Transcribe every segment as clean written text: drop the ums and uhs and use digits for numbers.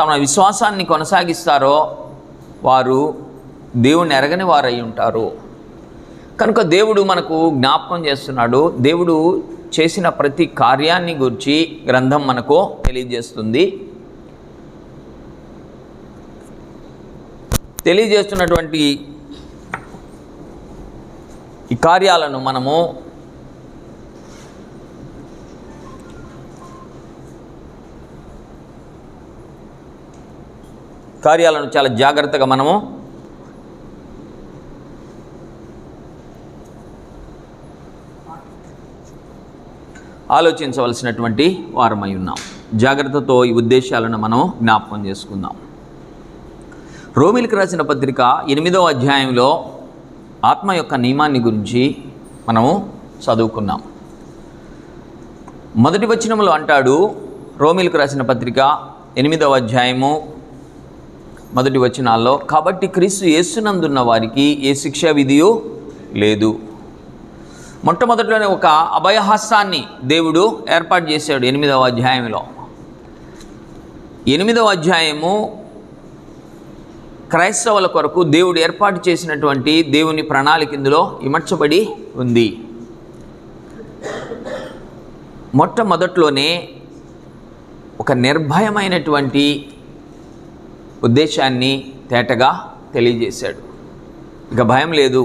తమ విశ్వాసాన్ని కొనసాగిస్తారో వారు దేవుణ్ణి ఎరగని వారై ఉంటారు. కనుక దేవుడు మనకు జ్ఞాపకం చేస్తున్నాడు. దేవుడు చేసిన ప్రతి కార్యాన్ని గురించి గ్రంథం మనకు తెలియజేస్తుంది. తెలియజేస్తున్నటువంటి ఈ కార్యాలను మనము చాలా జాగ్రత్తగా మనము ఆలోచించవలసినటువంటి వారమై ఉన్నాం. జాగ్రత్తతో ఈ ఉద్దేశాలను మనం జ్ఞాపకం చేసుకుందాం. రోమీలకు రాసిన పత్రిక 8వ అధ్యాయంలో ఆత్మ యొక్క నియమాన్ని గురించి మనము చదువుకున్నాం. మొదటి వచనంలో అంటాడు, రోమీలకు రాసిన పత్రిక 8వ అధ్యాయము మొదటి వచనాల్లో, కాబట్టి క్రీస్తు యేసునందున్న వారికి ఏ శిక్షా విధియో లేదు. మొట్టమొదటిలోనే ఒక అభయహస్తాన్ని దేవుడు ఏర్పాటు చేశాడు. 8వ అధ్యాయంలో 8వ అధ్యాయము క్రైస్తవుల కొరకు దేవుడు ఏర్పాటు చేసినటువంటి దేవుని ప్రణాళిక ఇందులో ఇమర్చబడి ఉంది. మొట్టమొదట్లోనే ఒక నిర్భయమైనటువంటి ఉద్దేశాన్ని తేటగా తెలియజేశాడు. ఇక భయం లేదు,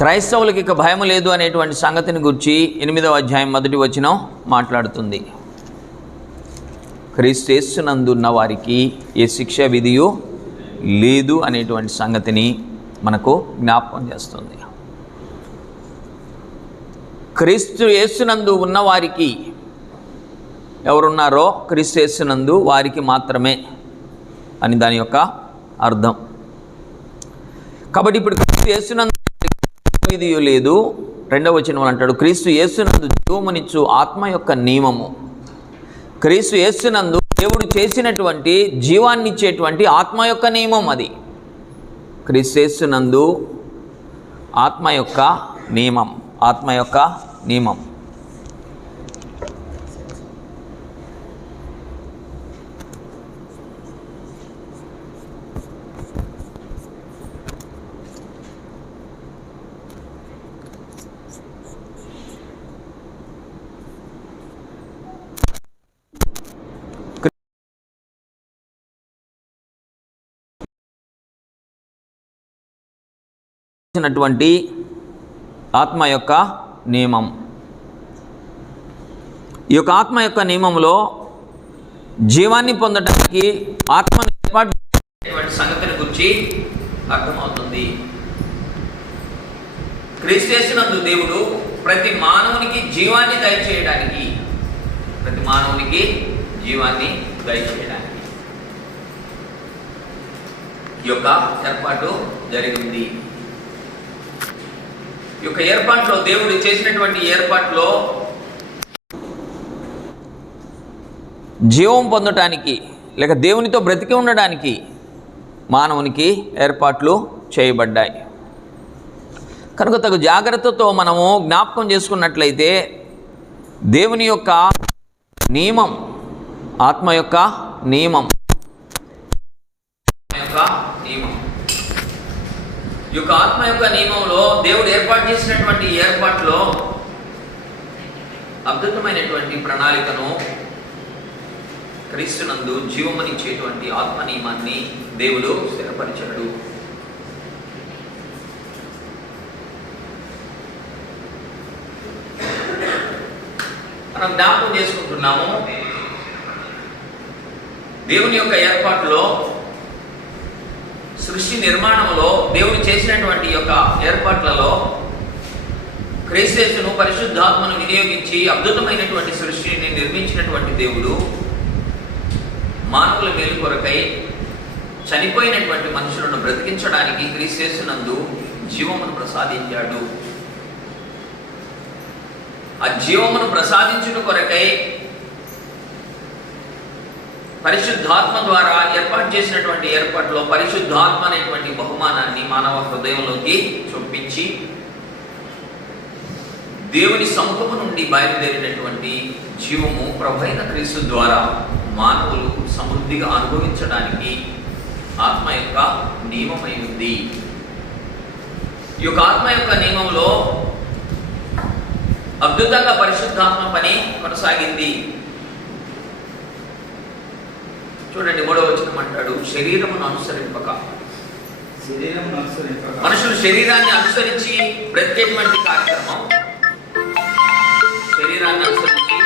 క్రైస్తవులకి ఇక భయం లేదు అనేటువంటి సంగతిని గురించి 8వ అధ్యాయం మొదటి వచనం మాట్లాడుతుంది. క్రీస్తు యేసునందున్న వారికి ఏ శిక్షా విధియు లేదు అనేటువంటి సంగతిని మనకు జ్ఞాపకం చేస్తుంది. క్రీస్తు యేసునందు ఉన్నవారికి ఎవరున్నారో క్రీస్తు యేసునందు వారికి మాత్రమే అని దాని యొక్క అర్థం. కాబట్టి ఇప్పుడు క్రీస్తు యేసునందు విధియు లేదు. 2వ వచనంలో అంటాడు, క్రీస్తు యేసునందు జీవమునిచ్చు ఆత్మ యొక్క నియమము. క్రీస్తు యేసునందు దేవుడు చేసినటువంటి జీవాన్నిచ్చేటువంటి ఆత్మ యొక్క నియమం అది. క్రీస్తు యేసునందు ఆత్మ యొక్క నియమం, ఆత్మ యొక్క నియమం. ఆత్మ యొక్క నియమం. ఈ యొక్క ఆత్మ యొక్క నియమంలో జీవాన్ని పొందడానికి ఆత్మను ఏర్పాటు చేసేటువంటి సంగతిని గురించి అర్థమవుతుంది. క్రీస్తు యేసునందు దేవుడు ప్రతి మానవునికి జీవాన్ని దయచేయడానికి ఈ యొక్క ఏర్పాటు జరిగింది. ఈ యొక్క ఏర్పాటులో దేవుడు చేసినటువంటి ఏర్పాటులో జీవం పొందటానికి లేక దేవునితో బ్రతికి ఉండడానికి మానవునికి ఏర్పాట్లు చేయబడ్డాయి. కనుక తగు జాగ్రత్తతో మనము జ్ఞాపకం చేసుకున్నట్లయితే దేవుని యొక్క నియమం, ఆత్మ యొక్క నియమం, ఈ యొక్క ఆత్మ యొక్క నియమంలో దేవుడు ఏర్పాటు చేసినటువంటి ఏర్పాటులో అద్భుతమైనటువంటి ప్రణాళికను, క్రీస్తునందు జీవమనిచ్చేటువంటి ఆత్మ నియమాన్ని దేవుడు స్థిరపరిచాడు. మనం జ్ఞాపకం చేసుకుంటున్నాము, దేవుని యొక్క ఏర్పాటులో, సృష్టి నిర్మాణంలో దేవుడు చేసినటువంటి యొక్క ఏర్పాట్లలో క్రీస్తు యేసును పరిశుద్ధాత్మను వినియోగించి అద్భుతమైనటువంటి సృష్టిని నిర్మించినటువంటి దేవుడు మానవుల మేలు కొరకై చనిపోయినటువంటి మనుషులను బ్రతికించడానికి క్రీస్తు యేసునందు జీవమును ప్రసాదించాడు. ఆ జీవమును ప్రసాదించుట కొరకై పరిశుద్ధాత్మ ద్వారా ఏర్పాటు చేసినటువంటి ఏర్పాటులో పరిశుద్ధాత్మ అనేటువంటి బహుమానాన్ని మానవ హృదయంలోకి చొప్పించి దేవుని సముఖము నుండి బయలుదేరినటువంటి జీవము ప్రభువైన క్రీస్తు ద్వారా మానవులు సమృద్ధిగా అనుభవించడానికి ఆత్మ యొక్క నియమమై ఉంది. ఈ యొక్క ఆత్మ యొక్క నియమంలో అద్భుతంగా పరిశుద్ధాత్మ పని కొనసాగింది. చూడండి, 3వ వచనం అంటాడు, శరీరమును అనుసరింపక. మనుషులు శరీరాన్ని అనుసరించి బ్రతికేటువంటి కార్యక్రమం, శరీరాన్ని అనుసరించి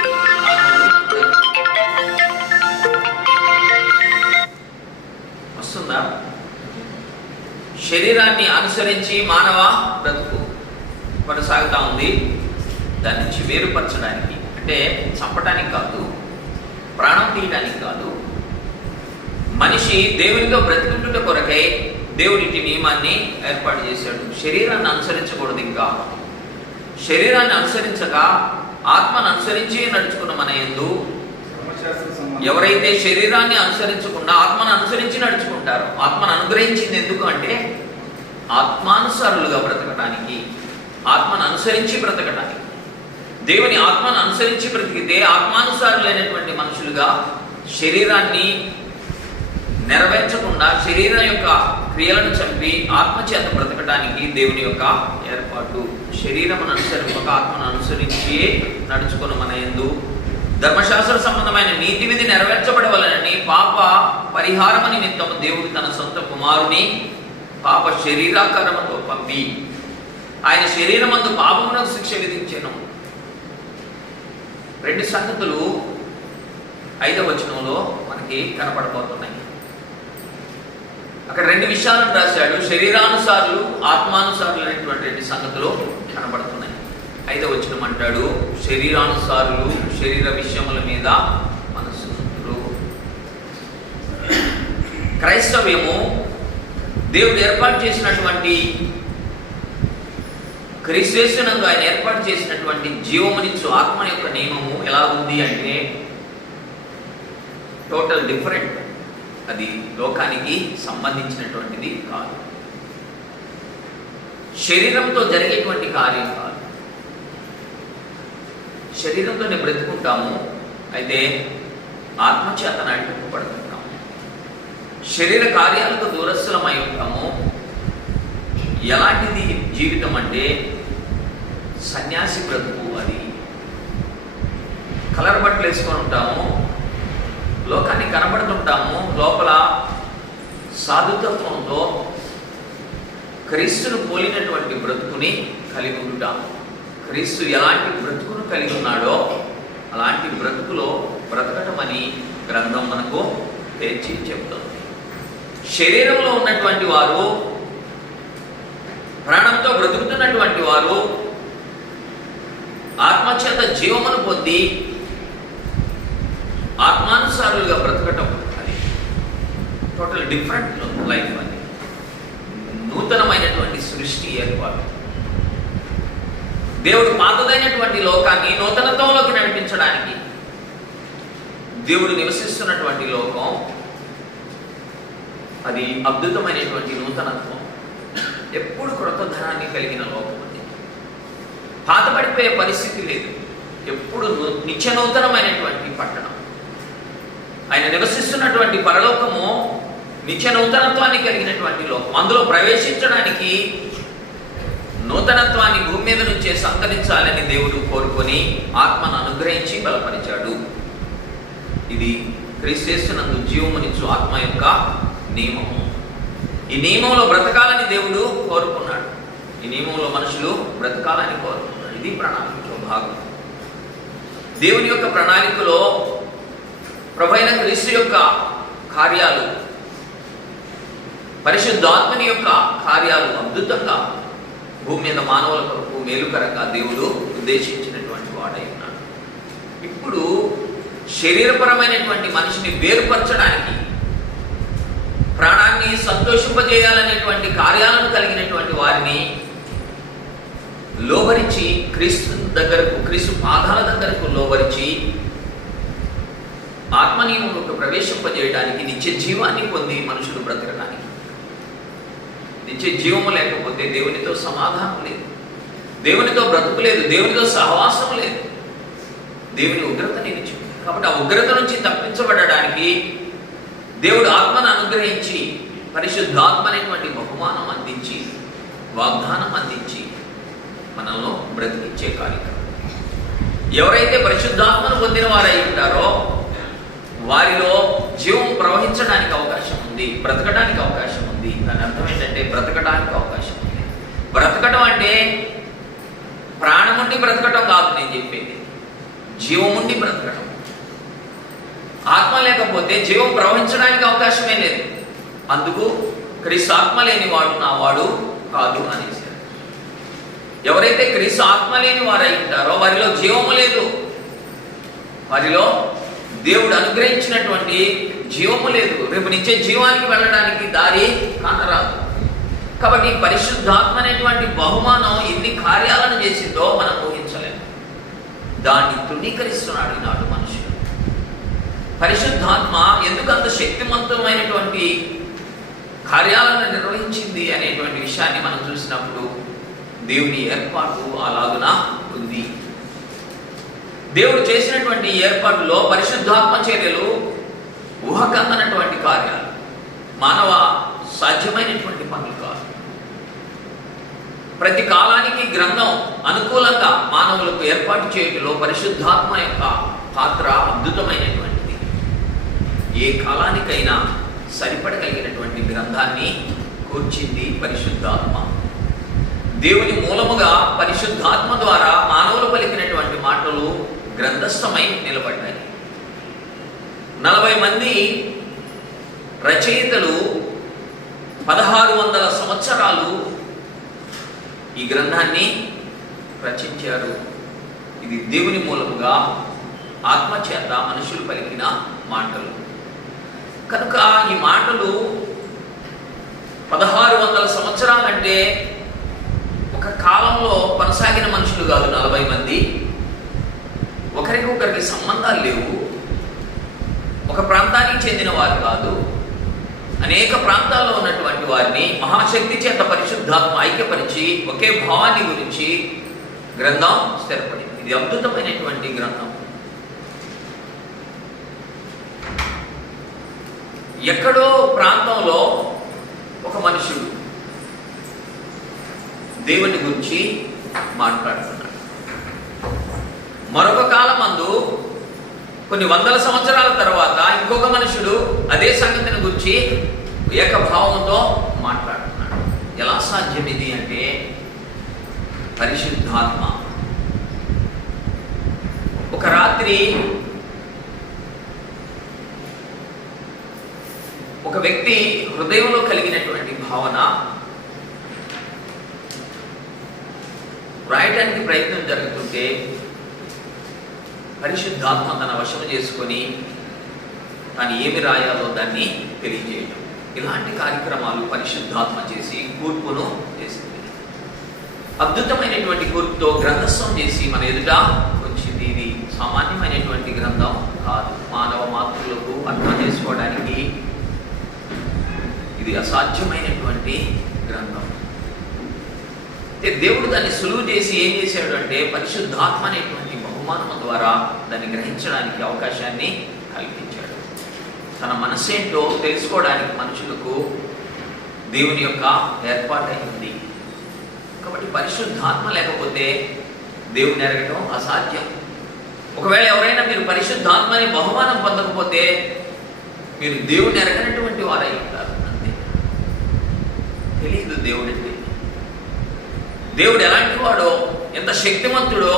వస్తుందా? శరీరాన్ని అనుసరించి మానవ బ్రతుకు కొనసాగుతూ ఉంది. దాని నుంచి వేరుపరచడానికి, అంటే చంపడానికి కాదు, ప్రాణం తీయడానికి కాదు, మనిషి దేవునితో బ్రతుకుంటుట కొరకై దేవుడి నియమాన్ని ఏర్పాటు చేశాడు. శరీరాన్ని అనుసరించకూడదు. ఇంకా శరీరాన్ని అనుసరించక ఆత్మను అనుసరించి నడుచుకున్న మన యందు ఎవరైతే శరీరాన్ని అనుసరించకుండా ఆత్మను అనుసరించి నడుచుకుంటారో, ఆత్మను అనుగ్రహించింది ఎందుకు అంటే ఆత్మానుసారులుగా బ్రతకడానికి, ఆత్మను అనుసరించి బ్రతకడానికి. దేవుని ఆత్మను అనుసరించి బ్రతికితే ఆత్మానుసారులైనటువంటి మనుషులుగా శరీరాన్ని నెరవేర్చకుండా శరీరం యొక్క క్రియలను చంపి ఆత్మచేత బ్రతకడానికి దేవుని యొక్క ఏర్పాటు. శరీరమును అనుసరింపక ఆత్మను అనుసరించి నడుచుకున్న మన యందు ధర్మశాస్త్ర సంబంధమైన నీతి విధి నెరవేర్చబడవలనని పాప పరిహారము నిమిత్తము దేవుడు తన సొంత కుమారుని పాప శరీరాకారముతో పంపి ఆయన శరీరమందు పాపమునకు శిక్ష విధించెను. 2 సంగతులు 5వ వచనంలో మనకి కనపడబోతున్నాయి. అక్కడ 2 విషయాలను రాశాడు. శరీరానుసారులు, ఆత్మానుసారులు అనేటువంటి 2 సంగతులు కనబడుతున్నాయి. 5వ వచనం అంటాడు, శరీరానుసారులు శరీర విషయముల మీద మనస్సులు. క్రైస్తవ్యము దేవుడు ఏర్పాటు చేసినటువంటి, క్రీస్తునందు ఆయన ఏర్పాటు చేసినటువంటి జీవమునిచ్చు ఆత్మ యొక్క నియమము ఎలా ఉంది అంటే టోటల్ డిఫరెంట్. అది లోకానికి సంబంధించినటువంటిది కాదు, శరీరంతో జరిగేటువంటి కార్యం కాదు. శరీరంతోనే బ్రతుకుంటాము, అయితే ఆత్మచేత నడిపింపబడుతుంటాము. శరీర కార్యాలకు దూరస్థులమై ఉంటాము. ఎలాంటిది జీవితం అంటే సన్యాసి బ్రతుకు. అది కలర్ బట్టలు వేసుకొని ఉంటాము, లోకాన్ని కనబడుతుంటాము, లోపల సాధుతత్వంతో క్రీస్తును పోలినటువంటి బ్రతుకుని కలిగి ఉంటాము. క్రీస్తు ఎలాంటి బ్రతుకును కలిగి ఉన్నాడో అలాంటి బ్రతుకులో బ్రతకటం అని గ్రంథం మనకు తెచ్చి చెప్తుంది. శరీరంలో ఉన్నటువంటి వారు, ప్రాణంతో బ్రతుకుతున్నటువంటి వారు ఆత్మచేత జీవమును పొంది ఆత్మానుసారులుగా బ్రతకటం, అది టోటల్ డిఫరెంట్ లైఫ్. అది నూతనమైనటువంటి సృష్టి ఏర్పాటు. దేవుడు పాతదైనటువంటి లోకాన్ని నూతనత్వంలోకి నడిపించడానికి, దేవుడు నివసిస్తున్నటువంటి లోకం అది అద్భుతమైనటువంటి నూతనత్వం. ఎప్పుడు క్రొత్తధనాన్ని కలిగిన లోకం అది. పాతపడిపోయే పరిస్థితి లేదు. ఎప్పుడు నిత్య నూతనమైనటువంటి పట్టణం. ఆయన నివసిస్తున్నటువంటి పరలోకము నిత్య నూతనత్వాన్ని కలిగినటువంటి లోకం. అందులో ప్రవేశించడానికి నూతనత్వాన్ని భూమి మీద నుంచే సంతరించాలని దేవుడు కోరుకొని ఆత్మను అనుగ్రహించి బలపరిచాడు. ఇది క్రీస్తునందు జీవమునిచ్చు ఆత్మ యొక్క నియమము. ఈ నియమంలో బ్రతకాలని దేవుడు కోరుకున్నాడు. ఈ నియమంలో మనుషులు బ్రతకాలని కోరుకున్నాడు. ఇది ప్రణాళికలో భాగం. దేవుని యొక్క ప్రణాళికలో ప్రభువైన క్రీస్తు యొక్క కార్యాలు, పరిశుద్ధాత్మని యొక్క కార్యాలు అద్భుతంగా భూమి మీద మానవుల కొరకు మేలుకరంగా దేవుడు ఉద్దేశించినటువంటి వాడై ఉన్నాడు. ఇప్పుడు శరీరపరమైనటువంటి మనిషిని వేరుపరచడానికి, ప్రాణాన్ని సంతోషింపజేయాలనేటువంటి కార్యాలను కలిగినటువంటి వారిని లోబరించి క్రీస్తు దగ్గరకు, క్రీస్తు పాదాల దగ్గరకు లోబరించి ఆత్మనియమంలోకి ప్రవేశింపజేయడానికి, నిత్య జీవాన్ని పొంది మనుషులు బ్రతకడానికి. నిత్య జీవము లేకపోతే దేవునితో సమాధానం లేదు. దేవునితో బ్రతుకు లేదు, దేవునితో సహవాసం లేదు, దేవుని ఉగ్రత నిలిచింది. కాబట్టి ఆ ఉగ్రత నుంచి తప్పించబడడానికి దేవుడు ఆత్మను అనుగ్రహించి పరిశుద్ధాత్మ అనేటువంటి బహుమానం అందించి, వాగ్దానం అందించి మనల్ని బ్రతికించే కార్యక్రమం. ఎవరైతే పరిశుద్ధాత్మను పొందిన వారై ఉంటారో వారిలో జీవం ప్రవహించడానికి అవకాశం ఉంది, బ్రతకడానికి అవకాశం ఉంది. దాని అర్థం ఏంటంటే బ్రతకడానికి అవకాశం ఉంది. బ్రతకడం అంటే ప్రాణం ఉండి బ్రతకటం కాదు నేను చెప్పేది, జీవం ఉండి బ్రతకటం. ఆత్మ లేకపోతే జీవం ప్రవహించడానికి అవకాశమే లేదు. అందుకు క్రీస్తు ఆత్మ లేని వాడు నా వాడు కాదు అనేసి. ఎవరైతే క్రీస్తు ఆత్మ లేని వారై ఉంటారో వారిలో జీవము లేదు, వారిలో దేవుడు అనుగ్రహించినటువంటి జీవము లేదు. రేపు నిత్య జీవానికి వెళ్ళడానికి దారి కానరాదు. కాబట్టి పరిశుద్ధాత్మ అనేటువంటి బహుమానం ఎన్ని కార్యాలను చేసిందో మనం ఊహించలేము. దాన్ని తృణీకరిస్తున్నాడు ఈనాడు మనుషులు. పరిశుద్ధాత్మ ఎందుకంత శక్తివంతమైనటువంటి కార్యాలను నిర్వహించింది అనేటువంటి విషయాన్ని మనం చూసినప్పుడు దేవుని ఏర్పాటు అలాగున ఉంది. దేవుడు చేసినటువంటి ఏర్పాటులో పరిశుద్ధాత్మ చర్యలు ఊహకందనటువంటి కార్యాలు, మానవ సాధ్యమైనటువంటి పనులు కాదు. ప్రతి కాలానికి గ్రంథం అనుకూలంగా మానవులకు ఏర్పాటు చేయడంలో పరిశుద్ధాత్మ యొక్క పాత్ర అద్భుతమైనటువంటిది. ఏ కాలానికైనా సరిపడగలిగినటువంటి గ్రంథాన్ని కూర్చింది పరిశుద్ధాత్మ. దేవుని మూలముగా పరిశుద్ధాత్మ ద్వారా మానవులు పలికినటువంటి మాటలు గ్రంథస్థమై నిలబడ్డాయి. 40 మంది రచయితలు 1600 సంవత్సరాలు ఈ గ్రంథాన్ని రచించారు. ఇది దేవుని మూలముగా ఆత్మచేత మనుషులు పలికిన మాటలు. కనుక ఈ మాటలు 1600 సంవత్సరాలంటే ఒక కాలంలో కొనసాగిన మనుషులు కాదు 40 మంది. ఒకరికొకరికి సంబంధాలు లేవు, ఒక ప్రాంతానికి చెందిన వారు కాదు. అనేక ప్రాంతాల్లో ఉన్నటువంటి వారిని మహాశక్తి చేత పరిశుద్ధాత్మ ఐక్యపరిచి ఒకే భావాన్ని గురించి గ్రంథం స్థిరపడింది. ఇది అద్భుతమైనటువంటి గ్రంథం. ఎక్కడో ప్రాంతంలో ఒక మనుషుడు దేవుని గురించి మాట్లాడుతున్నాడు. మరొక కాలమందు కొన్ని వందల సంవత్సరాల తర్వాత ఇంకొక మనుషుడు అదే సంగతిని గురించి ఏకభావంతో మాట్లాడుతున్నాడు. ఎలా సాధ్యం ఇది అంటే పరిశుద్ధాత్మ. ఒక రాత్రి ఒక వ్యక్తి హృదయంలో కలిగినటువంటి భావన రాయటానికి ప్రయత్నం జరుగుతుంటే పరిశుద్ధాత్మ తన వశము చేసుకొని తాను ఏమి రాయాలో దాన్ని తెలియజేయడం. ఇలాంటి కార్యక్రమాలు పరిశుద్ధాత్మ చేసి కూర్పును చేసింది. అద్భుతమైనటువంటి కూర్పుతో గ్రంథస్థం చేసి మన ఎదుట వచ్చింది. ఇది సామాన్యమైనటువంటి గ్రంథం కాదు. మానవ మాతృలకు అర్థం చేసుకోవడానికి ఇది అసాధ్యమైనటువంటి గ్రంథం. దేవుడు దాన్ని సులువు చేసి ఏం చేశాడు అంటే పరిశుద్ధాత్మ అనేటువంటి బహుమానం ద్వారా దాన్ని గ్రహించడానికి అవకాశాన్ని కల్పించాడు. తన మనస్సేంటో తెలుసుకోవడానికి మనుషులకు దేవుని యొక్క ఏర్పాటై ఉంది. కాబట్టి పరిశుద్ధాత్మ లేకపోతే దేవుని ఎరగటం అసాధ్యం. ఒకవేళ ఎవరైనా మీరు పరిశుద్ధాత్మని బహుమానం పొందకపోతే మీరు దేవుని ఎరగనటువంటి వారై ఉంటారు. అంతే. తెలియదు దేవుడి. దేవుడు ఎలాంటి వాడో, ఎంత శక్తివంతుడో,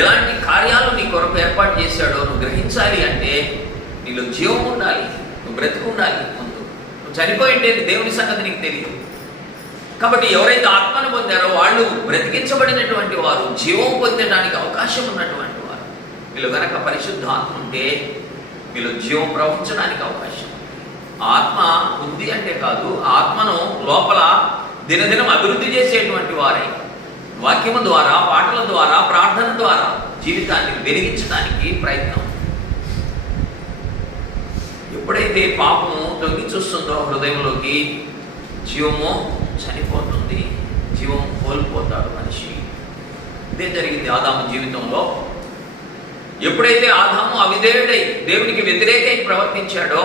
ఎలాంటి కార్యాలు నీ కొరకు ఏర్పాటు చేశాడో నువ్వు గ్రహించాలి అంటే నీలో జీవం ఉండాలి, నువ్వు బ్రతికి ఉండాలి. ముందు నువ్వు చనిపోయింటే దేవుని సంగతి నీకు తెలియదు. కాబట్టి ఎవరైతే ఆత్మను పొందారో వాళ్ళు బ్రతికించబడినటువంటి వారు, జీవం పొందడానికి అవకాశం ఉన్నటువంటి వారు. వీళ్ళు కనుక పరిశుద్ధ ఆత్మ ఉంటే వీళ్ళు జీవం ప్రవహించడానికి అవకాశం. ఆత్మ ఉంది అంటే కాదు, ఆత్మను లోపల దినదినం అభివృద్ధి చేసేటువంటి వారే వాక్యము ద్వారా, పాటల ద్వారా, ప్రార్థన ద్వారా జీవితాన్ని వెలిగించడానికి ప్రయత్నం. ఎప్పుడైతే పాపము తొంగి చూస్తుందో హృదయంలోకి జీవము చనిపోతుంది, జీవం కోల్పోతాడు మనిషి. ఇదే జరిగింది ఆదాము జీవితంలో. ఎప్పుడైతే ఆదాము అవిధేయుడై దేవునికి వ్యతిరేకై ప్రవర్తించాడో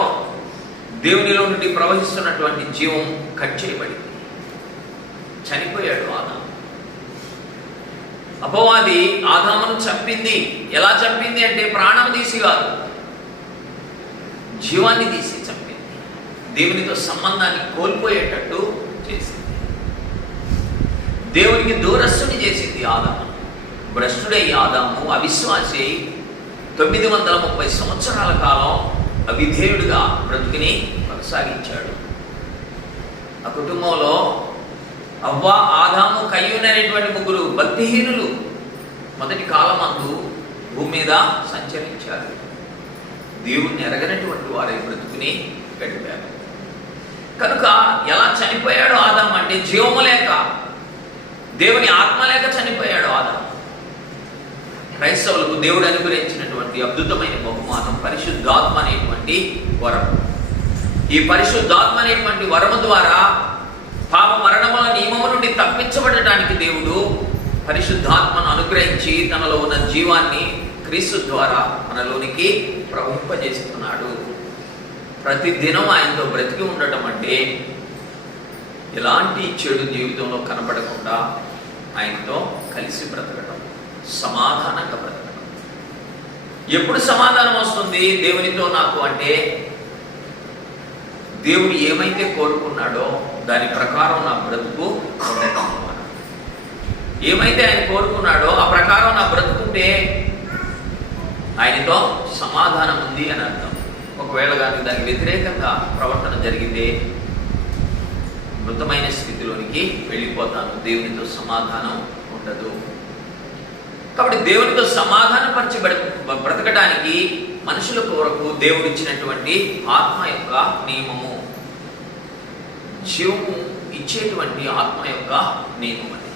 దేవునిలో నుండి ప్రవహిస్తున్నటువంటి జీవం కట్ చేయబడింది, చనిపోయాడు ఆదాము. అపవాది ఆదామును చంపింది. ఎలా చంపింది అంటే ప్రాణం తీసి కాదు, జీవాన్ని తీసి చంపింది. దేవునితో సంబంధాన్ని కోల్పోయేటట్టు చేసింది. దేవునికి దూరస్తుని చేసింది ఆదాము. భ్రష్టుడై ఆదాము అవిశ్వాసి 930 సంవత్సరాల కాలం అవిధేయుడిగా బ్రతుకుని కొనసాగించాడు. ఆ కుటుంబంలో అవ్వ, ఆదాము, కయ్యూను అనేటువంటి ముగ్గురు భక్తిహీనులు మొదటి కాలమందు భూమి మీద సంచరించారు. దేవుణ్ణి ఎరగనటువంటి వారే బ్రతుకుని గడిపారు. కనుక ఎలా చనిపోయాడు ఆదాము అంటే జీవము లేక, దేవుని ఆత్మ లేక చనిపోయాడు ఆదాము. క్రైస్తవులకు దేవుడు అనుగ్రహించినటువంటి అద్భుతమైన బహుమానం పరిశుద్ధాత్మ అనేటువంటి వరం. ఈ పరిశుద్ధాత్మ అనేటువంటి వరము ద్వారా పాప మరణముల నియమము నుండి తప్పించబడటానికి దేవుడు పరిశుద్ధాత్మను అనుగ్రహించి తనలో ఉన్న జీవాన్ని క్రీస్తు ద్వారా మనలోనికి ప్రవహింపజేస్తున్నాడు. ప్రతి దినం ఆయనతో బ్రతికి ఉండటం అంటే ఎలాంటి చెడు జీవితంలో కనపడకుండా ఆయనతో కలిసి బ్రతకడం, సమాధానంగా బ్రతకడం. ఎప్పుడు సమాధానం వస్తుంది దేవునితో నాకు అంటే, దేవుడు ఏమైతే కోరుకున్నాడో దాని ప్రకారం నా బ్రతుకు ఉండటం. ఏమైతే ఆయన కోరుకున్నాడో ఆ ప్రకారం నా బ్రతుకుంటే ఆయనతో సమాధానం ఉంది అని అర్థం. ఒకవేళ కానీ దానికి వ్యతిరేకంగా ప్రవర్తన జరిగితే మృతమైన స్థితిలోనికి వెళ్ళిపోతాను, దేవునితో సమాధానం ఉండదు. కాబట్టి దేవునితో సమాధానపరచబడి బ్రతకడానికి మనుషుల కొరకు దేవుడు ఇచ్చినటువంటి ఆత్మ యొక్క నియమము, జీవము ఇచ్చేటువంటి ఆత్మ యొక్క నియమం అని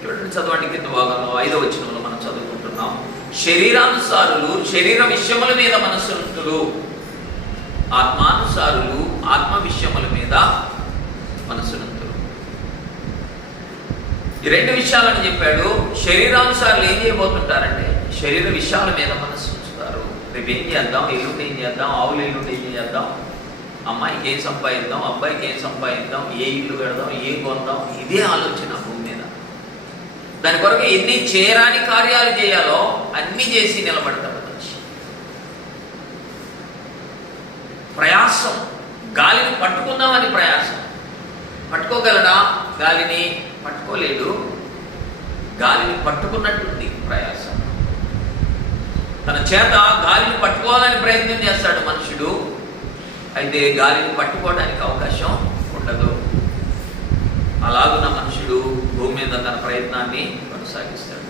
చూడండి. చదవండి కింద భాగంలో 5వ వచనంలో మనం చదువుకుంటున్నాం. శరీరానుసారులు శరీర విషయముల మీద మనస్సుంటులు, ఆత్మానుసారులు ఆత్మ విషయముల మీద మనస్సునంతులు. ఈ రెండు విషయాలను చెప్పాడు. శరీరానుసారులు ఏం చేయబోతుంటారంటే శరీర విషయాల మీద మనస్సు ఉంచుతారు. రేపు ఏం చేద్దాం, ఎల్లుండి ఏం చేద్దాం, ఆవులు ఎల్లుండి ఏం చేద్దాం, అమ్మాయికి ఏం సంపాదిద్దాం, అబ్బాయికి ఏం సంపాదిద్దాం, ఏ ఇల్లు కడదాం, ఏం కొందాం, ఇదే ఆలోచన భూమి మీద. దాని కొరకు ఎన్ని చేయరాని కార్యాలు చేయాలో అన్ని చేసి నిలబడతారు. ప్రయాసం, గాలిని పట్టుకుందామని ప్రయాసం. పట్టుకోగలడా? గాలిని పట్టుకోలేడు. గాలిని పట్టుకున్నట్టుంది ప్రయాసం. తన చేత గాలిని పట్టుకోవాలని ప్రయత్నం చేస్తాడు మనుషుడు, అయితే గాలిని పట్టుకోవడానికి అవకాశం ఉండదు. అలాగున్న మనుషుడు భూమి మీద తన ప్రయత్నాన్ని కొనసాగిస్తాడు.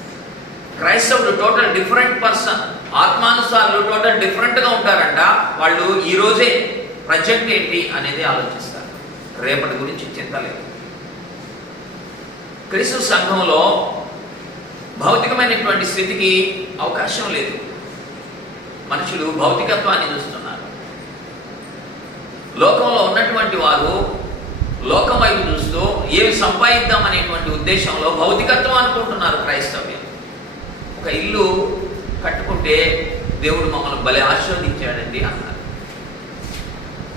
క్రైస్తవుడు టోటల్ డిఫరెంట్ పర్సన్. ఆత్మానుసారులు టోటల్ డిఫరెంట్గా ఉంటారంట. వాళ్ళు ఈ రోజే ప్రజెంట్ ఏంటి అనేది ఆలోచిస్తారు, రేపటి గురించి చింత లేదు. క్రీస్తు సంఘంలో భౌతికమైనటువంటి స్థితికి అవకాశం లేదు. మనుషులు భౌతికత్వాన్ని చూస్తున్నారు. లోకంలో ఉన్నటువంటి వారు లోకం వైపు చూస్తూ ఏమి సంపాదిద్దాం అనేటువంటి ఉద్దేశంలో భౌతికత్వం అనుకుంటున్నారు క్రైస్తవ్యం. ఒక ఇల్లు కట్టుకుంటే దేవుడు మమ్మల్ని భలే ఆశీర్వదించాడండి అన్నారు.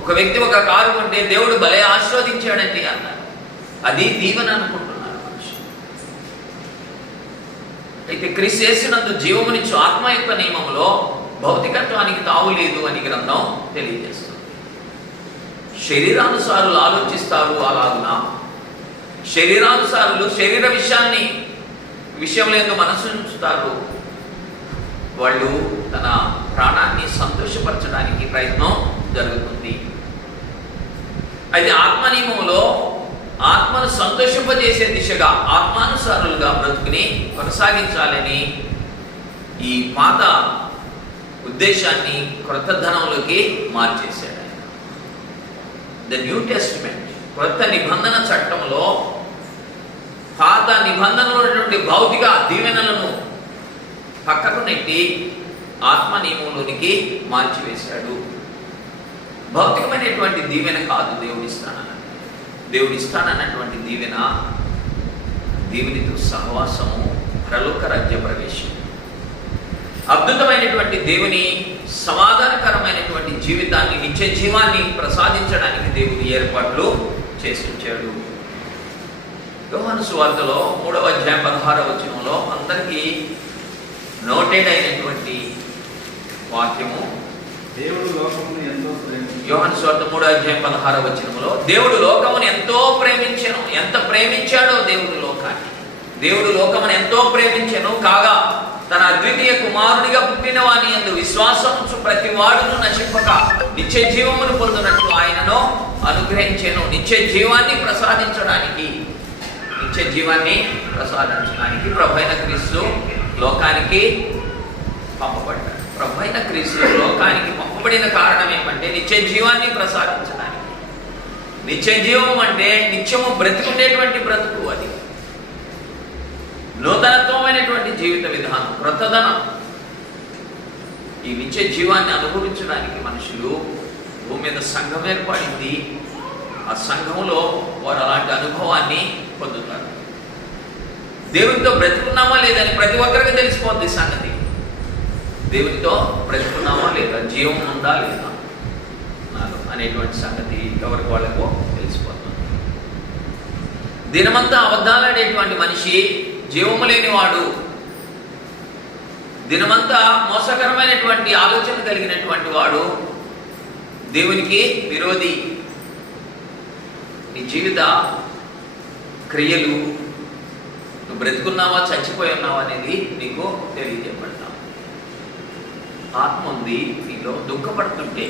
ఒక వ్యక్తి ఒక కారు కొంటే దేవుడు భలే ఆశీర్వదించాడండి అన్నారు. అది దీవెన అనుకుంటున్నారు మనుషులు. అయితే క్రీస్తు యేసునందు జీవమునిచ్చు ఆత్మ యొక్క నియమంలో భౌతికత్వానికి తావు లేదు అని గ్రంథం తెలియజేస్తుంది. శరీరానుసారులు ఆలోచిస్తారు అలాగున. శరీరానుసారులు శరీర విషయంలో ఏదో మనసు ఉంచుతారు. వాళ్ళు తన ప్రాణాన్ని సంతోషపరచడానికి ప్రయత్నం జరుగుతుంది. అయితే ఆత్మ నియమంలో ఆత్మను సంతోషింపజేసే దిశగా ఆత్మానుసారులుగా బ్రతుకుని కొనసాగించాలని ఈ పాత ఉద్దేశాన్ని క్రొత్త ధనంలోకి మార్చేశాడు. ద న్యూ టెస్టిమెంట్, క్రొత్త నిబంధన చట్టంలో పాత నిబంధనలో ఉన్నటువంటి భౌతిక దీవెనలను పక్కకు నెట్టి ఆత్మ నియమంలోనికి మార్చివేశాడు. భౌతికమైనటువంటి దీవెన కాదు దేవుడిస్తానన్నటువంటి దీవెన దేవునితో సహవాసము, పరలోక రాజ్య ప్రవేశం. అద్భుతమైనటువంటి దేవుని సమాధానకరమైనటువంటి జీవితాన్ని, నిత్య జీవాన్ని ప్రసాదించడానికి దేవుని ఏర్పాట్లు చేసి ఉంచాడు. యోహాను సువార్తలో 3వ అధ్యాయం 16వ వచనంలో అందరికీ నోటెడ్ అయినటువంటి వాక్యము, దేవుడు లోకమును ఎంతో ప్రేమించాడు. యోహాను సువార్త 3వ అధ్యాయం 16వ వచనంలో దేవుడు లోకమును ఎంతో ప్రేమించెను. ఎంత ప్రేమించాడో దేవుడు లోకాన్ని. దేవుడు లోకమును ఎంతో ప్రేమించెను కాగా తన అద్వితీయ కుమారునిగా పుట్టిన వాని యందు విశ్వాసముంచు ప్రతి వాడును నశింపక నిత్య జీవమును పొందినట్లు ఆయనను అనుగ్రహించెను. నిత్య జీవాన్ని ప్రసాదించడానికి ప్రభువైన క్రీస్తు లోకానికి పంపబడ్డాడు. ప్రభువైన క్రీస్తు లోకానికి పంపబడిన కారణం ఏమంటే నిత్య జీవాన్ని ప్రసాదించడానికి. నిత్య జీవం అంటే నిత్యము బ్రతికుండేటువంటి బ్రతుకు. అది నూతనత్వమైనటువంటి జీవిత విధానం, క్రొత్తదనం. ఈ నిత్య జీవాన్ని అనుభవించడానికి మనుషులు భూమి మీద సంఘం ఏర్పడింది. ఆ సంఘంలో వారు అలాంటి అనుభవాన్ని పొందుతారు. దేవునితో బ్రతుకున్నామా లేదని ప్రతి ఒక్కరికి తెలిసిపోద్ది సంగతి. దేవునితో బ్రతుకున్నామా లేదా, జీవం ఉందా లేదా నాలో అనేటువంటి సంగతి ఎవరికి వాళ్ళకు తెలిసిపోతుంది. దినమంతా అబద్ధాలాడేటువంటి మనిషి జీవము లేనివాడు. దినమంతా మోసకరమైనటువంటి ఆలోచన కలిగినటువంటి వాడు దేవునికి విరోధి. నీ జీవిత క్రియలు, నువ్వు బ్రతుకున్నావా చచ్చిపోయి ఉన్నావా అనేది నీకు తెలియజేయబడతావు. ఆత్మ ఉంది నీలో, దుఃఖపడుతుంటే,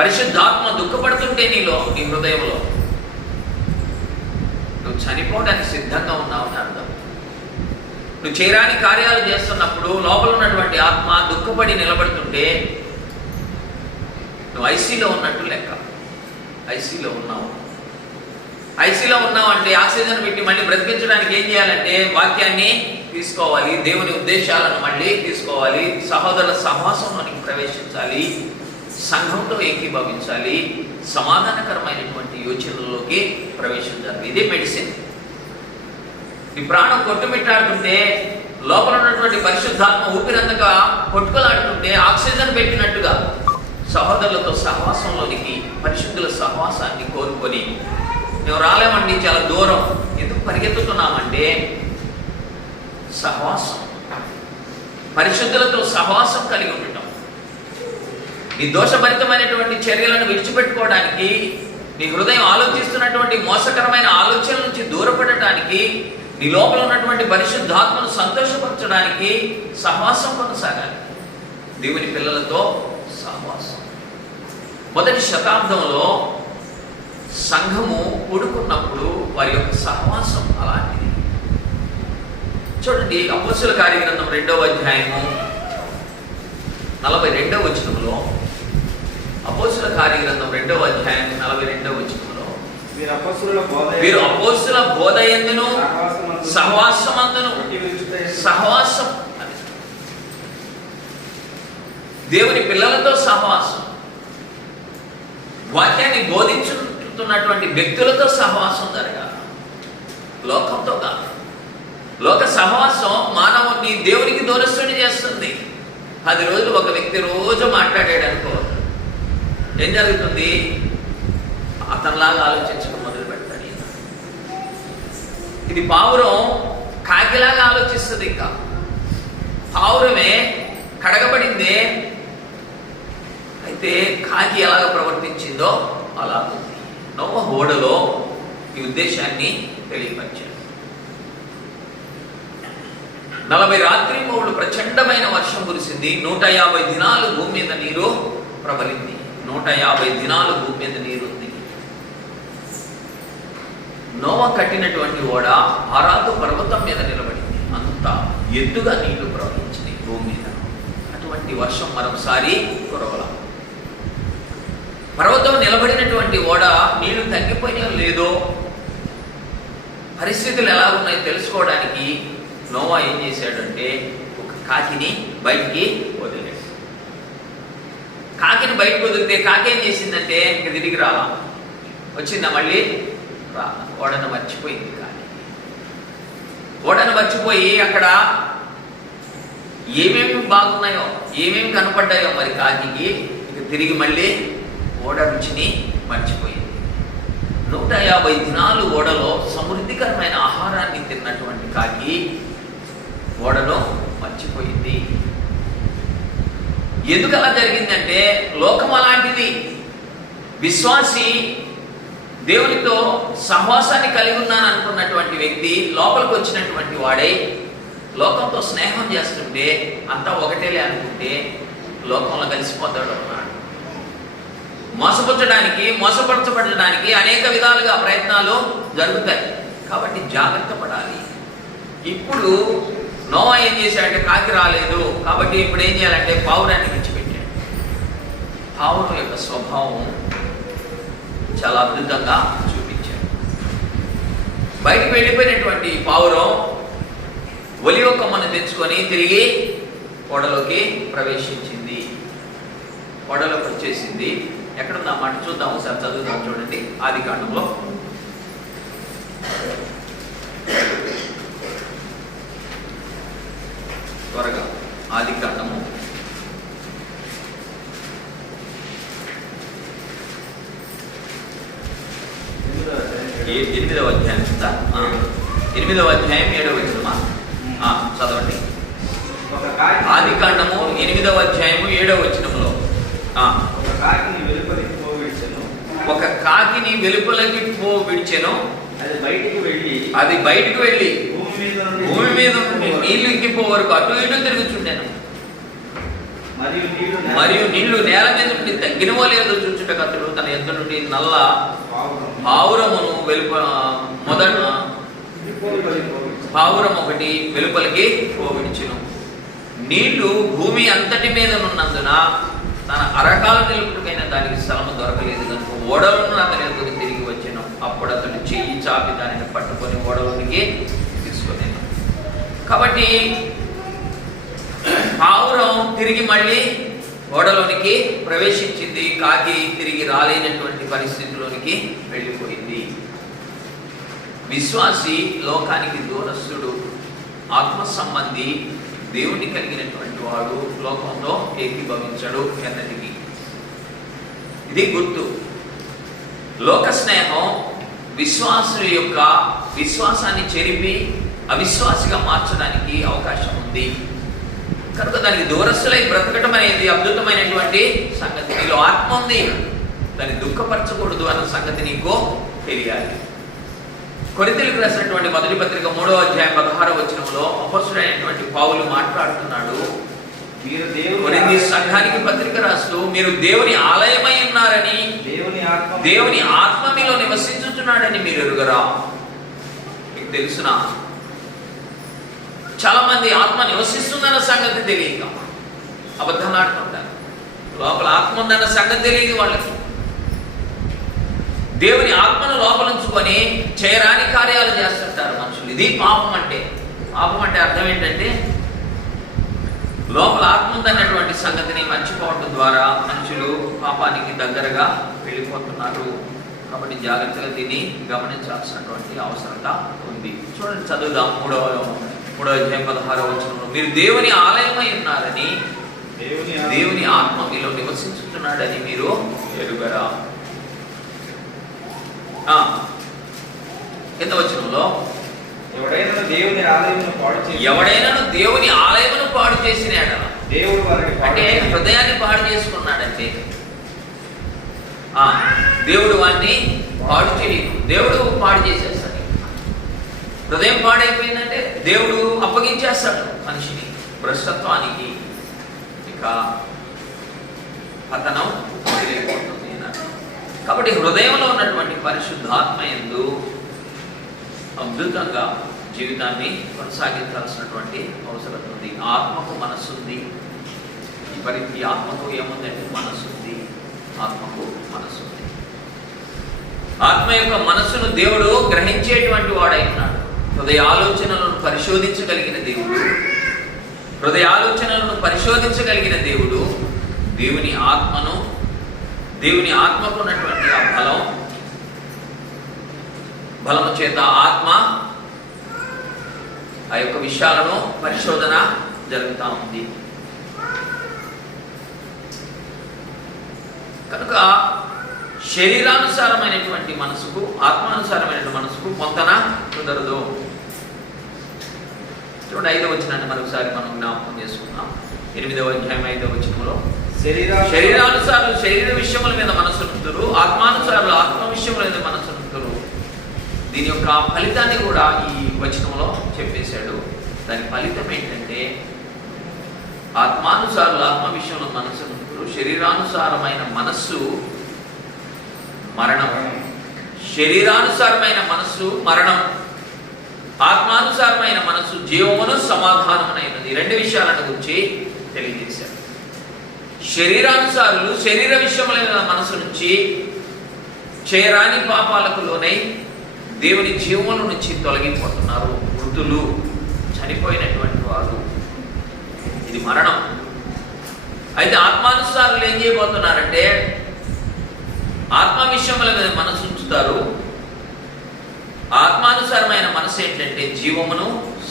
పరిశుద్ధాత్మ దుఃఖపడుతుంటే నీలో, నీ హృదయంలో నువ్వు చనిపోవడానికి సిద్ధంగా ఉన్నావని అర్థం. నువ్వు చేయరాని కార్యాలు చేస్తున్నప్పుడు లోపల ఉన్నటువంటి ఆత్మ దుఃఖపడి నిలబడుతుంటే నువ్వు ఐసీలో ఉన్నట్టు లెక్క. ఐసీలో ఉన్నావు అంటే ఆక్సిజన్ పెట్టి మళ్ళీ బ్రతికించడానికి ఏం చేయాలంటే వాక్యాన్ని తీసుకోవాలి, దేవుని ఉద్దేశాలను మళ్ళీ తీసుకోవాలి, సహోదరుల సహవాసంలోనికి ప్రవేశించాలి, సంఘంతో ఏకీభవించాలి, సమాధానకరమైనటువంటి యోచనలోకి ప్రవేశించాలి. ఇదే మెడిసిన్. ఈ ప్రాణం కొట్టుమిట్టాడుతుంటే, లోపల ఉన్నటువంటి పరిశుద్ధాత్మ ఊపిరంతగా కొట్టుకలాడుతుంటే ఆక్సిజన్ పెట్టినట్టుగా సహోదరులతో సహవాసంలోనికి, పరిశుద్ధుల సహవాసాన్ని కోరుకొని, మేము రాలేమండి చాలా దూరం, ఎందుకు పరిగెత్తుతున్నామంటే సహవాసం, పరిశుద్ధులతో సహవాసం కలిగి ఉండటం. నీ దోషభరితమైనటువంటి చర్యలను విడిచిపెట్టుకోవడానికి, నీ హృదయం ఆలోచిస్తున్నటువంటి మోసకరమైన ఆలోచనల నుంచి దూరపడటానికి, నీ లోపల ఉన్నటువంటి పరిశుద్ధాత్మను సంతోషపరచడానికి సహవాసం కొనసాగాలి. దేవుని పిల్లలతో సహవాసం. మొదటి శతాబ్దంలో సంఘము కూడుకున్నప్పుడు వారి యొక్క సహవాసం అలాంటిది. చూడండి, అపోస్తలుల కార్యగ్రంథం 2వ అధ్యాయము 42వ వచనంలో, అపోస్తలుల కార్యగ్రంథం 2వ అధ్యాయం 42వ వచనంలో, వీరు అపోస్తలుల బోధ యందును సహవాసమందును, సహవాసం దేవుని పిల్లలతో సహవాసం, వాక్యాన్ని బోధించుతున్నటువంటి వ్యక్తులతో సహవాసం జరగాలి, లోకంతో కాదు. లోక సహవాసం మానవుడిని దేవునికి దూరస్తుని చేస్తుంది. 10 రోజులు ఒక వ్యక్తి రోజు మాట్లాడాడు అనుకో, ఏం జరుగుతుంది? అతనిలాగా ఆలోచించడం మొదలు పెడతాడు. ఇది పావురం కాకిలాగా ఆలోచిస్తుంది. ఇంకా పావురమే కడగబడిందే, అయితే కాకి ఎలాగ ప్రవర్తించిందో అలా ఉంది. నోవహు ఓడలో ఈ ఉద్దేశాన్ని తెలియపరిచాడు. 40 రాత్రింబవళ్ళు ప్రచండమైన వర్షం కురిసింది. 150 దినాలు భూమి మీద నీరు ప్రబలింది. 150 దినాలు భూమి మీద నీరు ఉంది. నోవహు కట్టినటువంటి ఓడ ఆరాదు పర్వతం మీద నిలబడింది. అంత ఎత్తుగా నీళ్లు ప్రవహించింది భూమి మీద. అటువంటి వర్షం మరొకసారి కురవల. పర్వతం నిలబడినటువంటి ఓడ నీళ్లు తగ్గిపోయినా లేదో, పరిస్థితులు ఎలా ఉన్నాయో తెలుసుకోవడానికి నోవహు ఏం చేశాడంటే ఒక కాకిని బయటికి వదిలేడు. కాకిని బయటకు వదిలితే కాకి ఏం చేసిందంటే ఇంక తిరిగి రాలా, వచ్చిందా మళ్ళీ రా, ఓడను మర్చిపోయింది కాకి. ఓడను మర్చిపోయి అక్కడ ఏమేమి బాగున్నాయో, ఏమేమి కనపడ్డాయో మరి కాకి ఇక తిరిగి మళ్ళీ ఓడ రుచిని మర్చిపోయింది. 150 దినాలు ఓడలో సమృద్ధికరమైన ఆహారాన్ని తిన్నటువంటి కాకి ఓడలో మర్చిపోయింది. ఎందుకు అలా జరిగిందంటే లోకం అలాంటిది. విశ్వాసి దేవునితో సహవాసాన్ని కలిగి ఉన్నాను అనుకున్నటువంటి వ్యక్తి లోపలికి వచ్చినటువంటి వాడై లోకంతో స్నేహం చేస్తుంటే అంతా ఒకటేలే అనుకుంటే లోకంలో కలిసిపోతాడు అన్నాడు. మోసపరచబడడానికి అనేక విధాలుగా ప్రయత్నాలు జరుగుతాయి. కాబట్టి జాగ్రత్త పడాలి. ఇప్పుడు నోవా ఏం చేశాడంటే కాకి రాలేదు కాబట్టి ఇప్పుడు ఏం చేయాలంటే పావురాన్ని విడిచిపెట్టాడు. పావురం యొక్క స్వభావం చాలా అద్భుతంగా చూపించాడు. బయటికి వెళ్ళిపోయినటువంటి పావురం ఒలివ కొమ్మను తెచ్చుకొని తిరిగి ఓడలోకి ప్రవేశించింది. ఓడలోకి వచ్చేసింది. ఎక్కడుందా మాట చూద్దాం, ఒకసారి చదువుదాం. చూడండి, ఆదికాండంలో త్వరగా ఆదికాండము 8వ అధ్యాయం 8వ అధ్యాయం 7వ వచనమా? చదవండి. ఆదికాండము 8వ అధ్యాయము 7వ వచనంలో ఒక కాకిని వెలుపలకి విడిచెను, అది బయటికి వెళ్ళి భూమి మీద నీళ్లు ఇంకిపో వరకు అటు ఇటు తిరుగుచుండెను, మరియు నీళ్లు నేల మీద నుండి తగ్గినవో లేదో చూచుటకు అతడు తన ఎద్దు నుండి నల్ల పావురమును పావురం ఒకటి వెలుపలికి పోవిడిచెను. నీళ్లు భూమి అంతటి మీద ఉన్నందున తన అరకాలు నిలుపుటకైనా దానికి స్థలము దొరకలేదు కనుక ఓడలను అతని ఎదురు తిరిగి వచ్చాను. అప్పుడు అతడు చెయ్యి చాపి దానిని పట్టుకొని ఓడలోనికి తీసుకున్నాను. కాబట్టి పావురం తిరిగి మళ్ళీ ఓడలోనికి ప్రవేశించింది. కాకి తిరిగి రాలేనటువంటి పరిస్థితిలోనికి వెళ్ళిపోయింది. విశ్వాసి లోకానికి దూరస్తుడు, ఆత్మ సంబంధి, దేవుని కలిగినటువంటి వాడు లోకంలో ఏకీభవించడు ఎన్నటికీ. ఇది గుర్తు. లోక స్నేహం విశ్వాసుల యొక్క విశ్వాసాన్ని చెరిపి అవిశ్వాసిగా మార్చడానికి అవకాశం ఉంది. కనుక దానికి దూరస్తులై బ్రతకటం అనేది అద్భుతమైనటువంటి సంగతి. నీలో ఆత్మ ఉంది, దాన్ని దుఃఖపరచకూడదు అన్న సంగతి నీకు తెలియాలి. కొరింథీయులకు రాసినటువంటి మొదటి పత్రిక 3వ అధ్యాయం 16వ వచనంలో అపొస్తలుడైనటువంటి పౌలు మాట్లాడుతున్నాడు. కొరింథీ సంఘానికి పత్రిక రాస్తూ మీరు దేవుని ఆలయమై ఉన్నారని, దేవుని ఆత్మ మీలో నివసించుచున్నాడని మీరు ఎరుగరా? మీకు తెలుసునా? చాలా మంది ఆత్మ నివసిస్తుందన్న సంగతి తెలియక అబద్ధాలు ఆడుతుంటారు. లోపల ఆత్మ ఉందన్న సంగతి తెలియదు వాళ్ళకి. దేవుని ఆత్మను లోపలుంచుకొని చేయరాని కార్యాలు చేస్తుంటారు మనుషులు. ఇది పాపం అంటే. పాపం అంటే అర్థం ఏంటంటే లోపల ఆత్మ ఉందన్నటువంటి సంగతిని మర్చిపోవడం ద్వారా మనుషులు పాపానికి దగ్గరగా వెళ్ళిపోతున్నారు. కాబట్టి జాగ్రత్తగా దీన్ని గమనించాల్సినటువంటి అవసరత ఉంది. చూడండి, చదువుదాం. 3వ అధ్యాయం 16వ వచనంలో మీరు దేవుని ఆలయమై ఉన్నారని, దేవుని ఆత్మ మీలో నివసించుతున్నాడని మీరు ఎరుగరా? కింద వచనంలో ఎవడైనా దేవుని ఆలయమును పాడు చేసినాడు. దేవుడు అంటే హృదయాన్ని పాడు చేసుకున్నాడంటే దేవుడు వాడిని పాడు చేయడు. దేవుడు పాడు చేసేస్తాడు. హృదయం పాడైపోయిందంటే దేవుడు అప్పగించేస్తాడు మనిషిని భ్రష్టత్వానికి. ఇక పతనం జరిగిపోతుంది. కాబట్టి హృదయంలో ఉన్నటువంటి పరిశుద్ధాత్మ యందు అద్భుతంగా జీవితాన్ని కొనసాగించాల్సినటువంటి అవసరం ఉంది. ఆత్మకు మనస్సు ఉంది. ఈ ఆత్మకు ఏముందంటే మనస్సు ఉంది. ఆత్మకు మనస్సు ఉంది. ఆత్మ యొక్క మనస్సును దేవుడు గ్రహించేటువంటి వాడై ఉన్నాడు. హృదయ ఆలోచనలను పరిశోధించగలిగిన దేవుడు, దేవుని ఆత్మకు ఉన్నటువంటి ఆ బలము చేత ఆత్మ ఆ యొక్క విషయాలను పరిశోధన జరుగుతూ ఉంది. కనుక శరీరానుసారమైనటువంటి మనసుకు ఆత్మానుసారమైనటువంటి మనసుకు పొంతన కుదరదు. చూడండి 5వ వచనాన్ని మరొకసారి మనం జ్ఞాపకం చేసుకుందాం. 8వ అధ్యాయం 5వ వచనంలో శరీరానుసారులు శరీర విషయముల మీద మనసు ఉంచుతారు, ఆత్మానుసారులు ఆత్మ విషయముల మీద మనసు ఉంచుతారు. దీని యొక్క ఫలితాన్ని కూడా ఈ వచనంలో చెప్పేశాడు. దాని ఫలితం ఏంటంటే ఆత్మానుసారులు ఆత్మ విషయంలో మనసు ఉంచుతారు, శరీరానుసారమైన మనస్సు మరణం. శరీరానుసారమైన మనస్సు మరణం, ఆత్మానుసారమైన మనస్సు జీవమును సమాధానమునైనది. 2 విషయాలను గురించి తెలియజేశారు. శరీరానుసారులు శరీర విషయములైన మనసు నుంచి చేయరాని పాపాలకు లోనై దేవుని జీవముల నుంచి తొలగిపోతున్నారు. మృతులు, చనిపోయినటువంటి వారు, ఇది మరణం. అయితే ఆత్మానుసారులు ఏం చేయబోతున్నారంటే ఆత్మ విషయముల మీద మనసు ఉంచుతారు. ఆత్మానుసారమైన మనసు ఏంటంటే జీవమును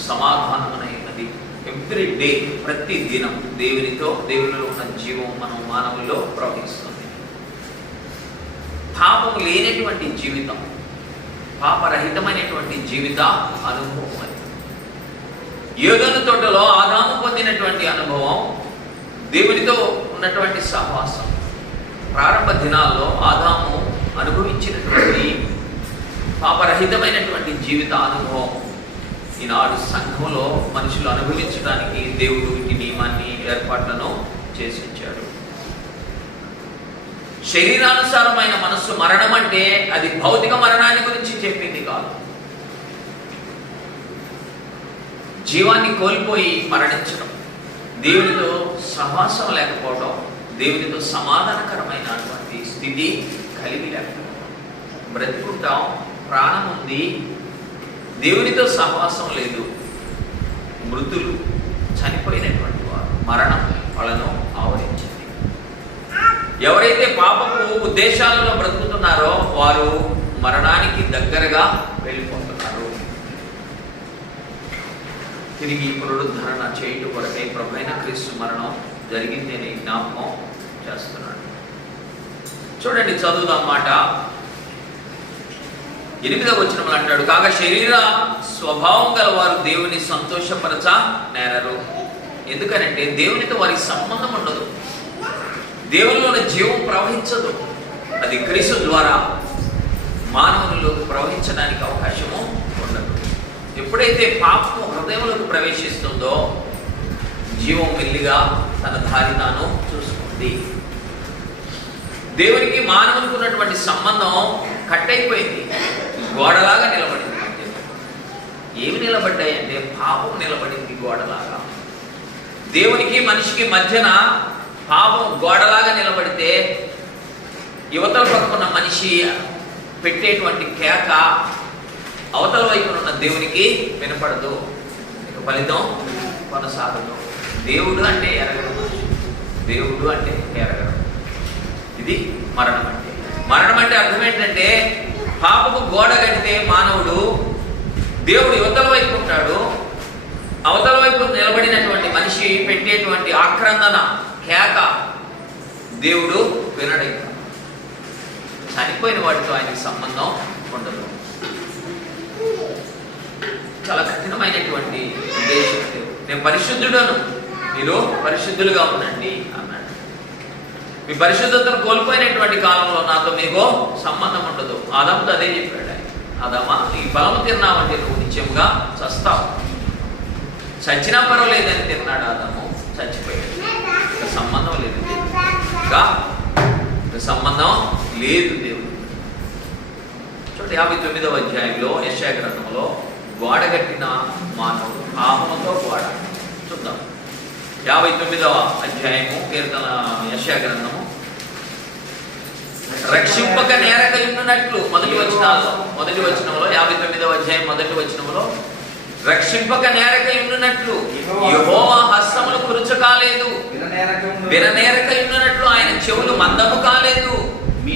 సమాధానమునైనది. ఎవ్రీ డే, ప్రతి దినం దేవునిలో ఉన్న జీవం మనం మానవుల్లో ప్రవహిస్తుంది. పాపము లేనటువంటి జీవితం, పాపరహితమైనటువంటి జీవిత అనుభవం అది. ఏదోను తోటలో ఆదాము పొందినటువంటి అనుభవం, దేవునితో ఉన్నటువంటి సహవాసం, ప్రారంభ దినాల్లో ఆదాము అనుభవించినటువంటి పాపరహితమైనటువంటి జీవిత అనుభవం ఈనాడు సంఘంలో మనుషులు అనుభవించడానికి దేవుడు ఈ నియమాన్ని ఏర్పాట్లను చేసి ఉంచాడు. శరీరానుసారమైన మనస్సు మరణం అంటే అది భౌతిక మరణాన్ని గురించి చెప్పింది కాదు. జీవాన్ని కోల్పోయి మరణించడం, దేవునితో సహవాసం లేకపోవడం, దేవునితో సమాధానకరమైనటువంటి స్థితి కలిగి లేకపోవడం. బ్రతుకుంటాం, ప్రాణం ఉంది, దేవునితో సహవాసం లేదు, మృతులు, చనిపోయినటువంటి వారు, మరణం వాళ్ళను ఆవరించింది. ఎవరైతే పాపపు ఉద్దేశాలలో బ్రతుకుతున్నారో వారు మరణానికి దగ్గరగా వెళ్ళిపోతున్నారు. తిరిగి పునరుద్ధరణ చేయటం కొరకై ప్రభువైన క్రీస్తు మరణం జరిగింది అని జ్ఞాపకం చేస్తున్నాడు. చూడండి, చదువుదాం మాట. 8వ వచనంలో అంటాడు, కాగా శరీర స్వభావం గల వారు దేవుని సంతోషపరచ నేరరు. ఎందుకనంటే దేవునితో వారికి సంబంధం ఉండదు, దేవునిలోని జీవం ప్రవహించదు. అది క్రీస్తు ద్వారా మానవునిలోకి ప్రవహించడానికి అవకాశము ఉండదు. ఎప్పుడైతే పాపము హృదయంలోకి ప్రవేశిస్తుందో జీవం మెల్లిగా తన దారి తాను చూసుకుంది. దేవునికి మానవునికి ఉన్నటువంటి సంబంధం కట్ అయిపోయింది, గోడలాగా నిలబడింది. ఏమి నిలబడ్డాయి అంటే పాపం నిలబడింది గోడలాగా. దేవునికి మనిషికి మధ్యన పాపం గోడలాగా నిలబడితే యువతల పక్కన మనిషి పెట్టేటువంటి కేక అవతల వైపునున్న దేవునికి వినపడదు, ఇక ఫలితం కొనసాగదు. దేవుడు అంటే ఎరగడం, దేవుడు అంటే ఎరగడం. ఇది మరణం అంటే. మరణం అంటే అర్థం ఏంటంటే పాపకు గోడ కడితే మానవుడు, దేవుడు యువతల వైపు ఉంటాడు, అవతల వైపు నిలబడినటువంటి మనిషి పెట్టేటువంటి ఆక్రందన కేక దేవుడు వినడు. చనిపోయిన వాటితో ఆయనకి సంబంధం ఉండదు. చాలా కఠినమైనటువంటి ఉద్దేశం. నేను పరిశుద్ధుడను, మీరు పరిశుద్ధులుగా ఉండండి అన్నాడు. మీ పరిశుద్ధతను కోల్పోయినటువంటి కాలంలో నాతో మీకు సంబంధం ఉండదు. ఆదాముతో అదే చెప్పాడు ఆయన. ఆదామా, ఈ ఫలము తిన్నావంటే నువ్వు నిత్యంగా చస్తావు. చచ్చినా పర్వాలేదని తిన్నాడు ఆదాము, చచ్చిపోయాడు. ఇక సంబంధం లేదు దేవుడు, ఇక సంబంధం లేదు దేవుడు. చూడండి 59వ అధ్యాయంలో యెషయా గ్రంథంలో గోడ కట్టిన మానవుడు, పాపముతో గోడ. చూద్దాం 59వ అధ్యాయము కీర్తన యెషయా గ్రంథము. రక్షింపక నేరక ఉన్నట్లు మొదటి వచనంలో 59వ అధ్యాయం మొదటి వచనంలో రక్షింపక నేరక ఉన్నట్లు యెహోవా హస్తములు కురుచ కాలేదు, విననేరక ఉన్నట్లు ఆయన చెవులు మందము కాలేదు. మీ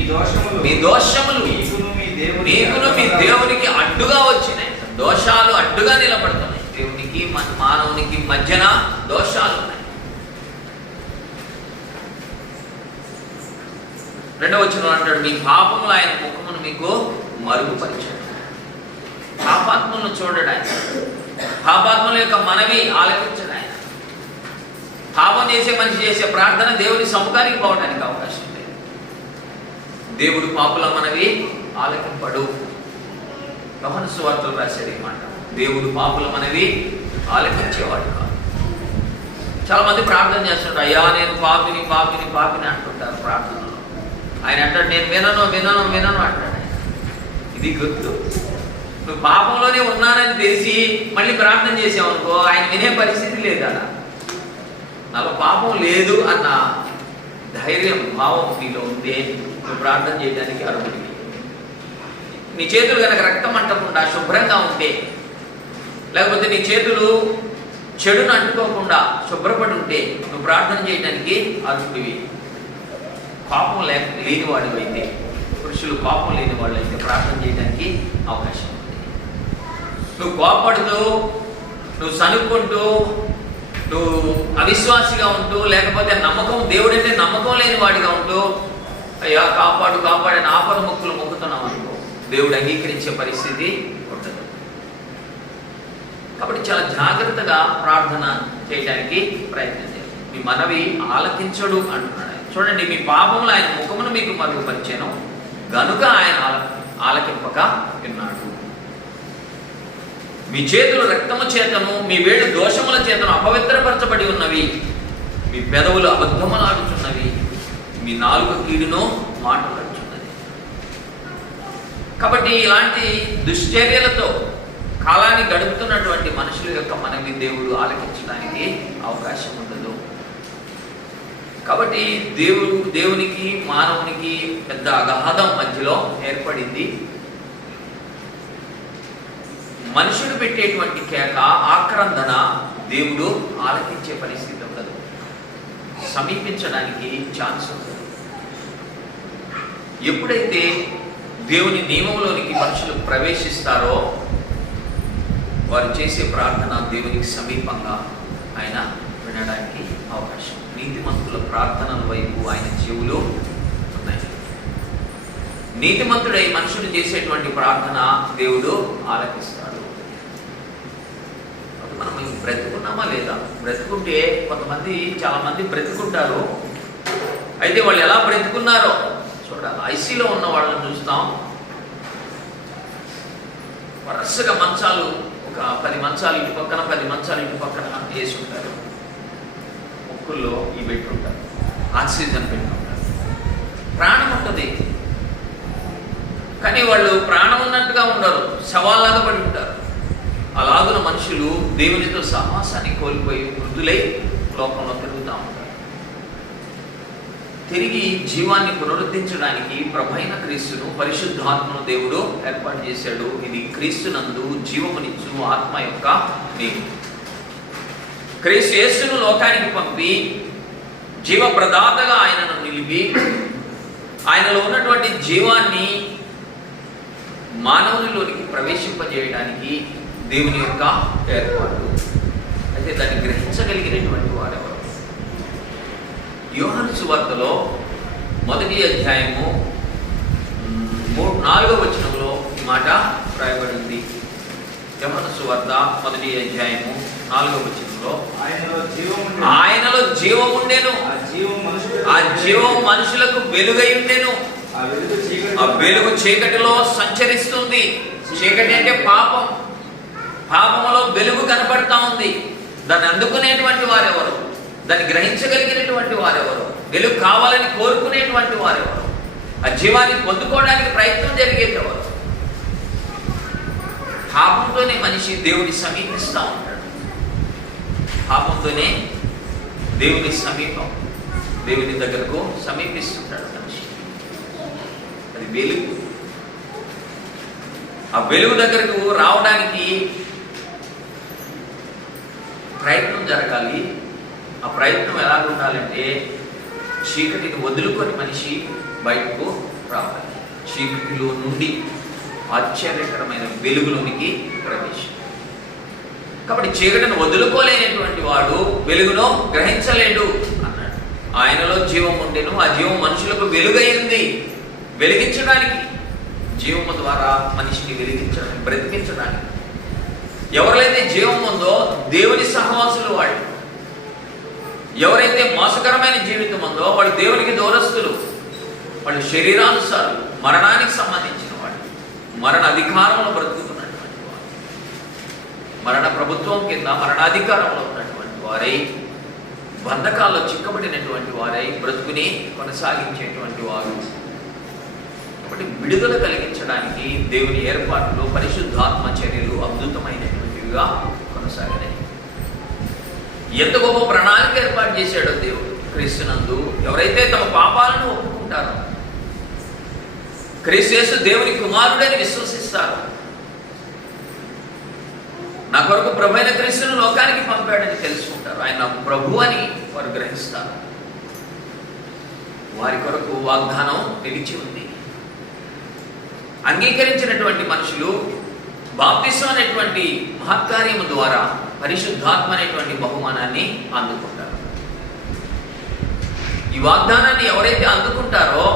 దోషములు మీకును మీ దేవునికి అడ్డుగా వచ్చినాయి. దోషాలు అడ్డుగా నిలబడుతున్నాయి, దేవునికి మానవునికి మధ్యన దోషాలు ఉన్నాయి. 2వ వచనంలో అంటాడు, మీ పాపములు ఆయన ముఖమును మీకు మరుగుపరిచాడు. పాపాత్మలను చూడడు ఆయన, పాపాత్మల యొక్క మనవి ఆలకించడు ఆయన. పాపం చేసే మనిషి చేసే ప్రార్థన దేవుడి సముఖానికి పోవడానికి అవకాశం లేదు. దేవుడు పాపుల మనవి ఆలకింపడు. యోహాను సువార్తలో రాశాడు ఈ మాట, దేవుడు పాపుల మనవి ఆలకించేవాడు కాదు. చాలా మంది ప్రార్థన చేస్తుంటారు, అయ్యా నేను పాపిని పాపిని పాపిని అంటుంటారు ప్రార్థనలో. ఆయన అంటాడు, నేను వినను వినను వినను అంటాడు ఆయన. ఇది గుర్తు. నువ్వు పాపంలోనే ఉన్నానని తెలిసి మళ్ళీ ప్రార్థన చేసావు అనుకో, ఆయన వినే పరిస్థితి లేదు. అలా నాకు పాపం లేదు అన్న ధైర్యం భావం నీలో ఉంటే నువ్వు ప్రార్థన చేయడానికి అర్హుడివి. నీ చేతులు కనుక రక్తం అంటకుండా శుభ్రంగా ఉంటే, లేకపోతే నీ చేతులు చెడును అంటుకోకుండా శుభ్రపడి ఉంటే నువ్వు ప్రార్థన చేయడానికి అర్హుడివి. పాపం లేని వాడు అయితే, పురుషులు పాపం లేని వాళ్ళు అయితే ప్రార్థన చేయడానికి అవకాశం ఉంది. నువ్వు కోపడుతూ, నువ్వు సనుక్కుంటూ, నువ్వు అవిశ్వాసిగా ఉంటూ, లేకపోతే నమ్మకం దేవుడంటే నమ్మకం లేని వాడిగా ఉంటూ, అయ్యా కాపాడు కాపాడని ఆపద మొక్కులు మొక్కుతున్నావు అనుకో, దేవుడు అంగీకరించే పరిస్థితి ఉండదు. కాబట్టి చాలా జాగ్రత్తగా ప్రార్థన చేయడానికి ప్రయత్నం చేయాలి. మీ మనవి ఆలకించడు అంటున్నాడు. చూడండి, మీ పాపములు ఆయన ముఖమును మీకు మరుగుపరిచాను గనుక ఆయన ఆలకింపక విన్నాడు. మీ చేతులు రక్తము చేతను, మీ వేళ్ళు దోషముల చేతను అపవిత్రపరచబడి ఉన్నవి. మీ పెదవులు అబద్ధములాడుచున్నవి, మీ నాలుక కీడును మాట్లాడుచున్నది. కాబట్టి ఇలాంటి దుశ్చర్యలతో కాలాన్ని గడుపుతున్నటువంటి మనుషుల యొక్క మనవి దేవుడు ఆలకించడానికి అవకాశం ఉండదు. కాబట్టి దేవునికి మానవునికి పెద్ద అగాధం మధ్యలో ఏర్పడింది. మనుషుడు పెట్టేటువంటి కేక, ఆక్రందన దేవుడు ఆలకించే పరిస్థితి ఉండదు, సమీపించడానికి ఛాన్స్ ఉండదు. ఎప్పుడైతే దేవుని నియమంలోనికి మనుషులు ప్రవేశిస్తారో వారు చేసే ప్రార్థన దేవునికి సమీపంగా ఆయన వినడానికి అవకాశం. నీతిమంతుల ప్రార్థనల వైపు ఆయన చెవులు ఉన్నాయి. నీతిమంతుడై మనుషులు చేసేటువంటి ప్రార్థన దేవుడు ఆలకిస్తాడు. మనం బ్రతుకున్నామా లేదా? బ్రతుకుంటే కొంతమంది, చాలా మంది బ్రతుకుంటారు. అయితే వాళ్ళు ఎలా బ్రతుకున్నారో చూడాలి. ఐసీలో ఉన్న వాళ్ళని చూస్తాం, వరుసగా మంచాలు, ఒక 10 మంచాలు ఇటు పక్కన 10 మంచాలు ఇటు పక్కన వేసి ఉంటారు. ముక్కుల్లో ఈ పెట్టుంటారు, ఆక్సిజన్ పెట్టుంటారు, ప్రాణం ఉంటుంది. కానీ వాళ్ళు ప్రాణం ఉన్నట్టుగా ఉండరు, శవాల్లాగా పడి ఉంటారు. అలాగున మనుషులు దేవునితో సహవాసాన్ని కోల్పోయి వృద్ధులై లోకంలో తిరుగుతూ ఉంటారు. తిరిగి జీవాన్ని పునరుద్ధరించడానికి ప్రభైన క్రీస్తును, పరిశుద్ధాత్మను దేవుడు ఏర్పాటు చేశాడు. ఇది క్రీస్తునందు జీవమునిచ్చు ఆత్మ యొక్క నీవు. క్రీస్తు యేసును లోకానికి పంపి జీవప్రదాతగా ఆయనను నిలిపి ఆయనలో ఉన్నటువంటి జీవాన్ని మానవునిలోనికి ప్రవేశింపజేయడానికి దేవుని యొక్క ఏర్పాటు. అయితే దాన్ని గ్రహించగలిగినటువంటి వారెవరు? యోహాను సువార్తలో 1వ అధ్యాయము 4వ వచనంలో ఈ మాట రాయబడింది. యోహాను సువార్త 1వ అధ్యాయము 4వ వచనంలో, ఆయనలో జీవముండెను, ఆ జీవం మనుషులకు వెలుగై ఉండెను, ఆ వెలుగు చీకటిలో సంచరిస్తుంది. చీకటి అంటే పాపం. పాపములో వెలుగు కనపడతా ఉంది. దాన్ని అందుకునేటువంటి వారెవరు? దాన్ని గ్రహించగలిగినటువంటి వారెవరు? వెలుగు కావాలని కోరుకునేటువంటి వారెవరు? ఆ జీవాన్ని పొందుకోవడానికి ప్రయత్నం జరిగేటవారు? పాపంతోనే మనిషి దేవుని సమీపిస్తూ ఉంటాడు. పాపంతోనే దేవుని సమీపం, దేవుని దగ్గరకు సమీపిస్తుంటాడు మనిషి. అది వెలుగు. ఆ వెలుగు దగ్గరకు రావడానికి ప్రయత్నం జరగాలి. ఆ ప్రయత్నం ఎలా ఉండాలంటే చీకటిని వదులుకొని మనిషి బయటకు రావాలి. చీకటిలో నుండి ఆశ్చర్యకరమైన వెలుగులోనికి ప్రవేశం. కాబట్టి చీకటిని వదులుకోలేనటువంటి వాడు వెలుగును గ్రహించలేడు అన్నాడు. ఆయనలో జీవం ఉండెను, ఆ జీవం మనుషులకు వెలుగైంది. వెలిగించడానికి, జీవము ద్వారా మనిషిని వెలిగించడానికి, బ్రతికించడానికి. ఎవరైతే జీవం ఉందో దేవుని సహవాసులు వాళ్ళు. ఎవరైతే మోసకరమైన జీవితం ఉందో వాళ్ళు దేవునికి దూరస్తులు. వాళ్ళు శరీరానుసారులు, మరణానికి సంబంధించిన వాళ్ళు, మరణ అధికారంలో బ్రతుకుతున్నటువంటి వారు, మరణ ప్రభుత్వం కింద మరణాధికారంలో ఉన్నటువంటి వారై, బంధకాల్లో చిక్కబడినటువంటి వారై బ్రతుకుని కొనసాగించేటువంటి వారు. కాబట్టి విడుదల కలిగించడానికి దేవుని ఏర్పాట్లు, పరిశుద్ధాత్మ చర్యలు అద్భుతమైనటువంటివిగా కొనసాగినాయి. ఎంత గొప్ప ప్రణాళిక ఏర్పాటు చేశాడో దేవుడు క్రీస్తునందు. ఎవరైతే తమ పాపాలను ఒప్పుకుంటారో, క్రీస్తు యేసు దేవుని కుమారుడని విశ్వసిస్తారు, నా కొరకు ప్రభు అయిన క్రీస్తును లోకానికి పంపాడని తెలుసుకుంటారు, ఆయన ప్రభు అని వారు గ్రహిస్తారు, వారి కొరకు వాగ్దానం నిలిచి ఉంది. అంగీకరించినటువంటి మనుషులు బాప్తిసం అనేటువంటి మహత్కార్యము ద్వారా పరిశుద్ధాత్మ అనేటువంటి బహుమానాన్ని అందుకుంటారు. ఈ వాగ్దానాన్ని ఎవరైతే అందుకుంటారో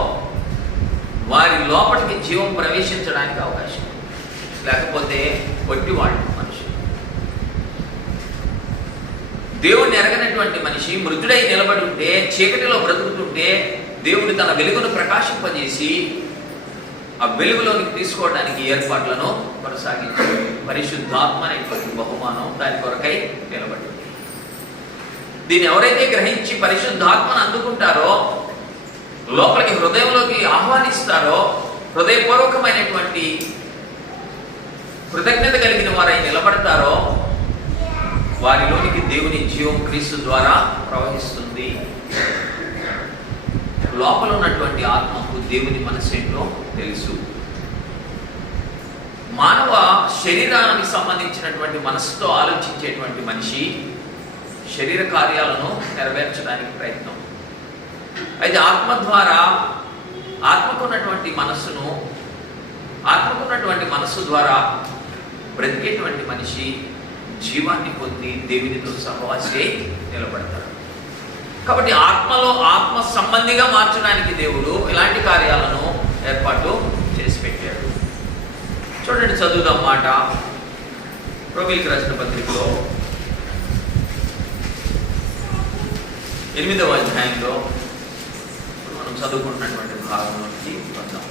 వారి లోపలికి జీవం ప్రవేశించడానికి అవకాశం, లేకపోతే ఒట్టివాళ్ళు మనుషులు. దేవుణ్ణి ఎరగనటువంటి మనిషి మృతుడై నిలబడి ఉంటే, చీకటిలో బ్రతుకుతుంటే, దేవుడు తన వెలుగును ప్రకాశింపజేసి ఆ వెలుగులోనికి తీసుకోవడానికి ఏర్పాట్లను కొనసాగించి పరిశుద్ధాత్మ అనేటువంటి బహుమానం దాని కొరకై నిలబడింది. దీన్ని ఎవరైతే గ్రహించి పరిశుద్ధాత్మను అందుకుంటారో, లోపలికి హృదయంలోకి ఆహ్వానిస్తారో, హృదయపూర్వకమైనటువంటి కృతజ్ఞత కలిగిన వారై నిలబడతారో, వారిలోనికి దేవుని జీవం క్రీస్తు ద్వారా ప్రవహిస్తుంది. లోపల ఉన్నటువంటి ఆత్మకు దేవుని మనసేంటో తెలుసు. మానవ శరీరానికి సంబంధించినటువంటి మనసుతో ఆలోచించేటువంటి మనిషి శరీర కార్యాలను నెరవేర్చడానికి ప్రయత్నం. అయితే ఆత్మ ద్వారా ఆత్మకున్నటువంటి మనస్సు ద్వారా బ్రతికేటువంటి మనిషి జీవాన్ని పొంది దేవునితో సహవాసి నిలబడతారు. కాబట్టి ఆత్మలో ఆత్మ సంబంధిగా మార్చడానికి దేవుడు ఇలాంటి కార్యాలను ఏర్పాటు చేసి పెట్టాడు. చూడండి, చదువుదాం మాట. రోమీయులకు రాసిన పత్రికలో 8వ అధ్యాయంలో మనం చదువుకుంటున్నటువంటి భాగంలోకి వద్దాం.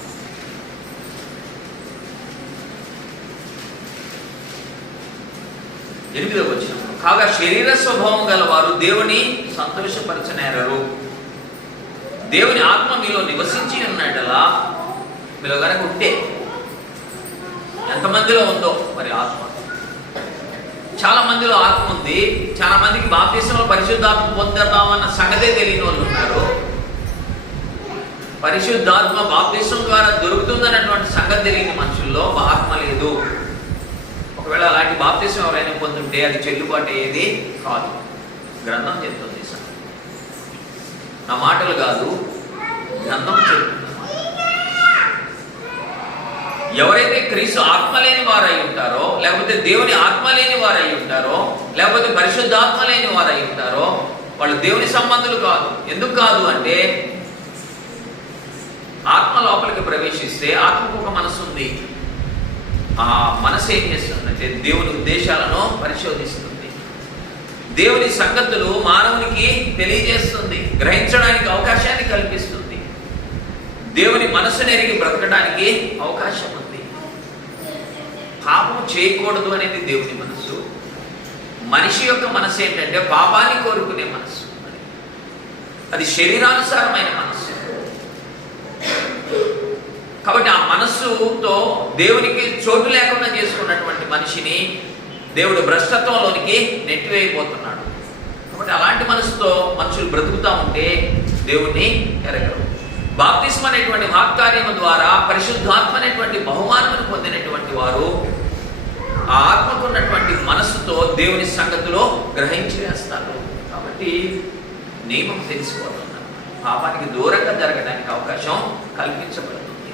8వ వచనం, కాగా శరీర స్వభావం గల వారు దేవుని సంతోషపరచనేరరు. దేవుని ఆత్మ మీలో నివసించి ఉన్నట్లా మీలో కనుక ఉంటే, ఎంతమందిలో ఉందో మరి ఆత్మ. చాలా మందిలో ఆత్మ ఉంది. చాలా మందికి బాప్తిసంలో పరిశుద్ధాత్మ పొందుతామన్న సంగతే తెలియని వాళ్ళు ఉన్నారు. పరిశుద్ధాత్మ బాప్తిసం ద్వారా దొరుకుతుందన్నటువంటి సంగతి తెలియని మనుషుల్లో ఆత్మ లేదు. ఒకవేళ అలాంటి బాప్తిసం ఎవరైనా పొందుంటే అది చెల్లుబాటు అయ్యేది కాదు. గ్రంథం చెప్తుంది, నా మాటలు కాదు, గ్రంథం చెప్తుంది. ఎవరైతే క్రీస్తు ఆత్మ లేని వారై ఉంటారో, లేకపోతే దేవుని ఆత్మ లేని వారై ఉంటారో, లేకపోతే పరిశుద్ధాత్మ లేని వారై ఉంటారో, వాళ్ళు దేవుని సంబంధులు కాదు. ఎందుకు కాదు అంటే, ఆత్మ లోపలికి ప్రవేశిస్తే ఆత్మకు ఒక మనసు ఉంది. ఆ మనసు ఏం చేస్తుందంటే దేవుని ఉద్దేశాలను పరిశోధిస్తుంది, దేవుని సంగతులు మానవునికి తెలియజేస్తుంది, గ్రహించడానికి అవకాశాన్ని కల్పిస్తుంది, దేవుని మనసును ఎరిగి బ్రతకడానికి అవకాశం ఉంది. పాపం చేయకూడదు అనేది దేవుని మనసు. మనిషి యొక్క మనసు ఏంటంటే పాపాన్ని కోరుకునే మనసు. అది శరీరానుసారమైన మనసు. కాబట్టి ఆ మనస్సుతో దేవునికి చోటు లేకుండా చేసుకున్నటువంటి మనిషిని దేవుడు భ్రష్టత్వంలోనికి నెట్టివేయబోతున్నాడు. కాబట్టి అలాంటి మనసుతో మనుషులు బ్రతుకుతూ ఉంటే దేవుణ్ణి ఎరగరు. బాప్తిస్మ అనేటువంటి మహత్కార్యము ద్వారా పరిశుద్ధాత్మ అనేటువంటి బహుమానమును పొందినటువంటి వారు ఆ ఆత్మకున్నటువంటి మనస్సుతో దేవుని సంగతిలో గ్రహించి వేస్తారు. కాబట్టి నియమం తెలిసిపోతున్నారు, పాపానికి దూరంగా జరగడానికి అవకాశం కల్పించబడుతుంది.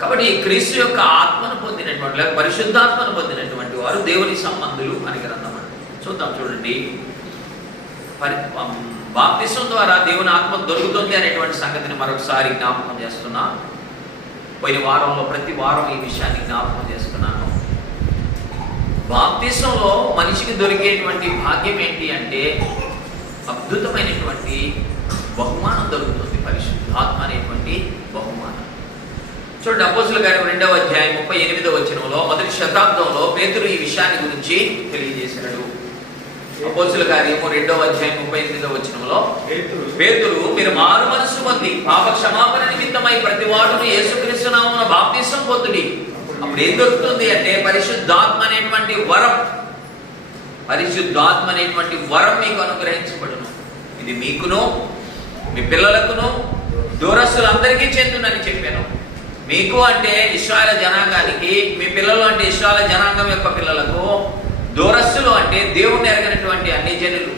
కాబట్టి క్రీస్తు యొక్క ఆత్మను పొందినటువంటి లేక పరిశుద్ధాత్మను పొందినటువంటి వారు దేవుని సంబంధులు అని గ్రంథం అండి. చూద్దాం చూడండి. బాప్తిసం ద్వారా దేవుని ఆత్మ దొరుకుతుంది అనేటువంటి సంగతిని మరొకసారి జ్ఞాపకం చేస్తున్నా. పోయిన వారంలో ప్రతి వారం ఈ విషయాన్ని జ్ఞాపకం చేస్తున్నాను. బాప్తిసంలో మనిషికి దొరికేటువంటి భాగ్యం ఏంటి అంటే అద్భుతమైనటువంటి బహుమానం దొరుకుతుంది. పరిశుద్ధాత్మ అనేటువంటి బహుమానం. చూడండి, అపోస్తలుల కార్యం 2వ అధ్యాయం 38వ వచనంలో మొదటి శతాబ్దంలో పేతురు ఈ విషయాన్ని గురించి తెలియజేశాడు. అపోస్తలుల కార్యం 2వ అధ్యాయం 38వ వచనంలో పేతురు మీరు మారు మనసు పొంది పాప క్షమాపణ నిమిత్తమై ప్రతి వాడును యేసుక్రీస్తు నామమున బాప్తిసం పొందుడి. అప్పుడు ఏం దొరుకుతుంది అంటే పరిశుద్ధాత్మ అనేటువంటి వరం. పరిశుద్ధాత్మ అనేటువంటి వరం మీకు అనుగ్రహించబడును. ఇది మీకును మీ పిల్లలకును దూరస్తులందరికీ చెందునని చెప్పాను. మీకు అంటే ఇశ్రాయేలు జనాంగానికి, మీ పిల్లలు అంటే ఇశ్రాయేలు జనాంగం యొక్క పిల్లలకు, దూరస్తులు అంటే దేవుణ్ణి ఎరగనటువంటి అన్ని జనులు,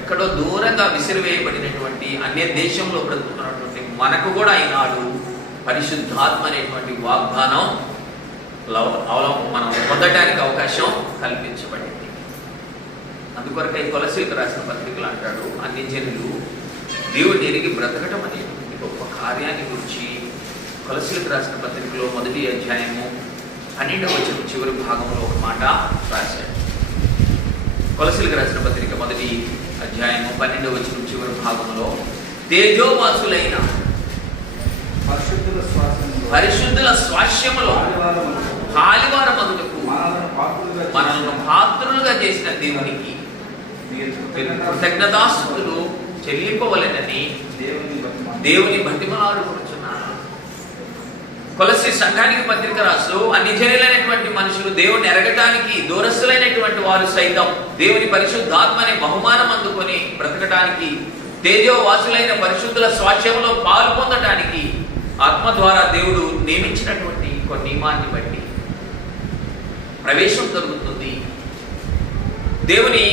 ఎక్కడో దూరంగా విసిరివేయబడినటువంటి అన్య దేశంలో బ్రతుకుతున్నటువంటి మనకు కూడా ఈనాడు పరిశుద్ధాత్మ అనేటువంటి వాగ్దానం మనం పొందడానికి అవకాశం కల్పించబడింది. అందుకొరకై కొలసీలకు రాసిన పత్రికలు అంటాడు, అన్ని జనులు దేవుడిని ఎరిగి బ్రతకటం అనేటువంటి గొప్ప కార్యాన్ని గురించి కొలసీలకు రాసిన పత్రికలో 1వ అధ్యాయము 12వ వచనం చివరి భాగంలో ఒక మాట రాశాడు. కొలసీలకు రాసిన పత్రిక 1వ అధ్యాయము 12వ వచనం చివరి భాగంలో తేజోవాసులైన పరిశుద్ధుల స్వాస్యములో పాలివారమగుటకు మనల్ని పాత్రులుగా చేసిన దేవునికి కృతజ్ఞతాస్తుతులు చెల్లింపవలెనని దేవుని బతిమలాడుకొనుచున్నాను. కొలస్సీ సంఘానికి పత్రిక రాస్తూ అన్ని జనులైనటువంటి మనుషులు దేవుని ఎరగటానికి, దూరస్తులైనటువంటి వారు సైతం దేవుని పరిశుద్ధాత్మ అనే బహుమానం అందుకొని బ్రతకటానికి, తేజోవాసులైన పరిశుద్ధుల స్వాస్థ్యంలో పాలు పొందటానికి ఆత్మ ద్వారా దేవుడు నియమించినటువంటి కొన్ని నియమాన్ని బట్టి ప్రవేశం దొరుకుతుంది. దేవుని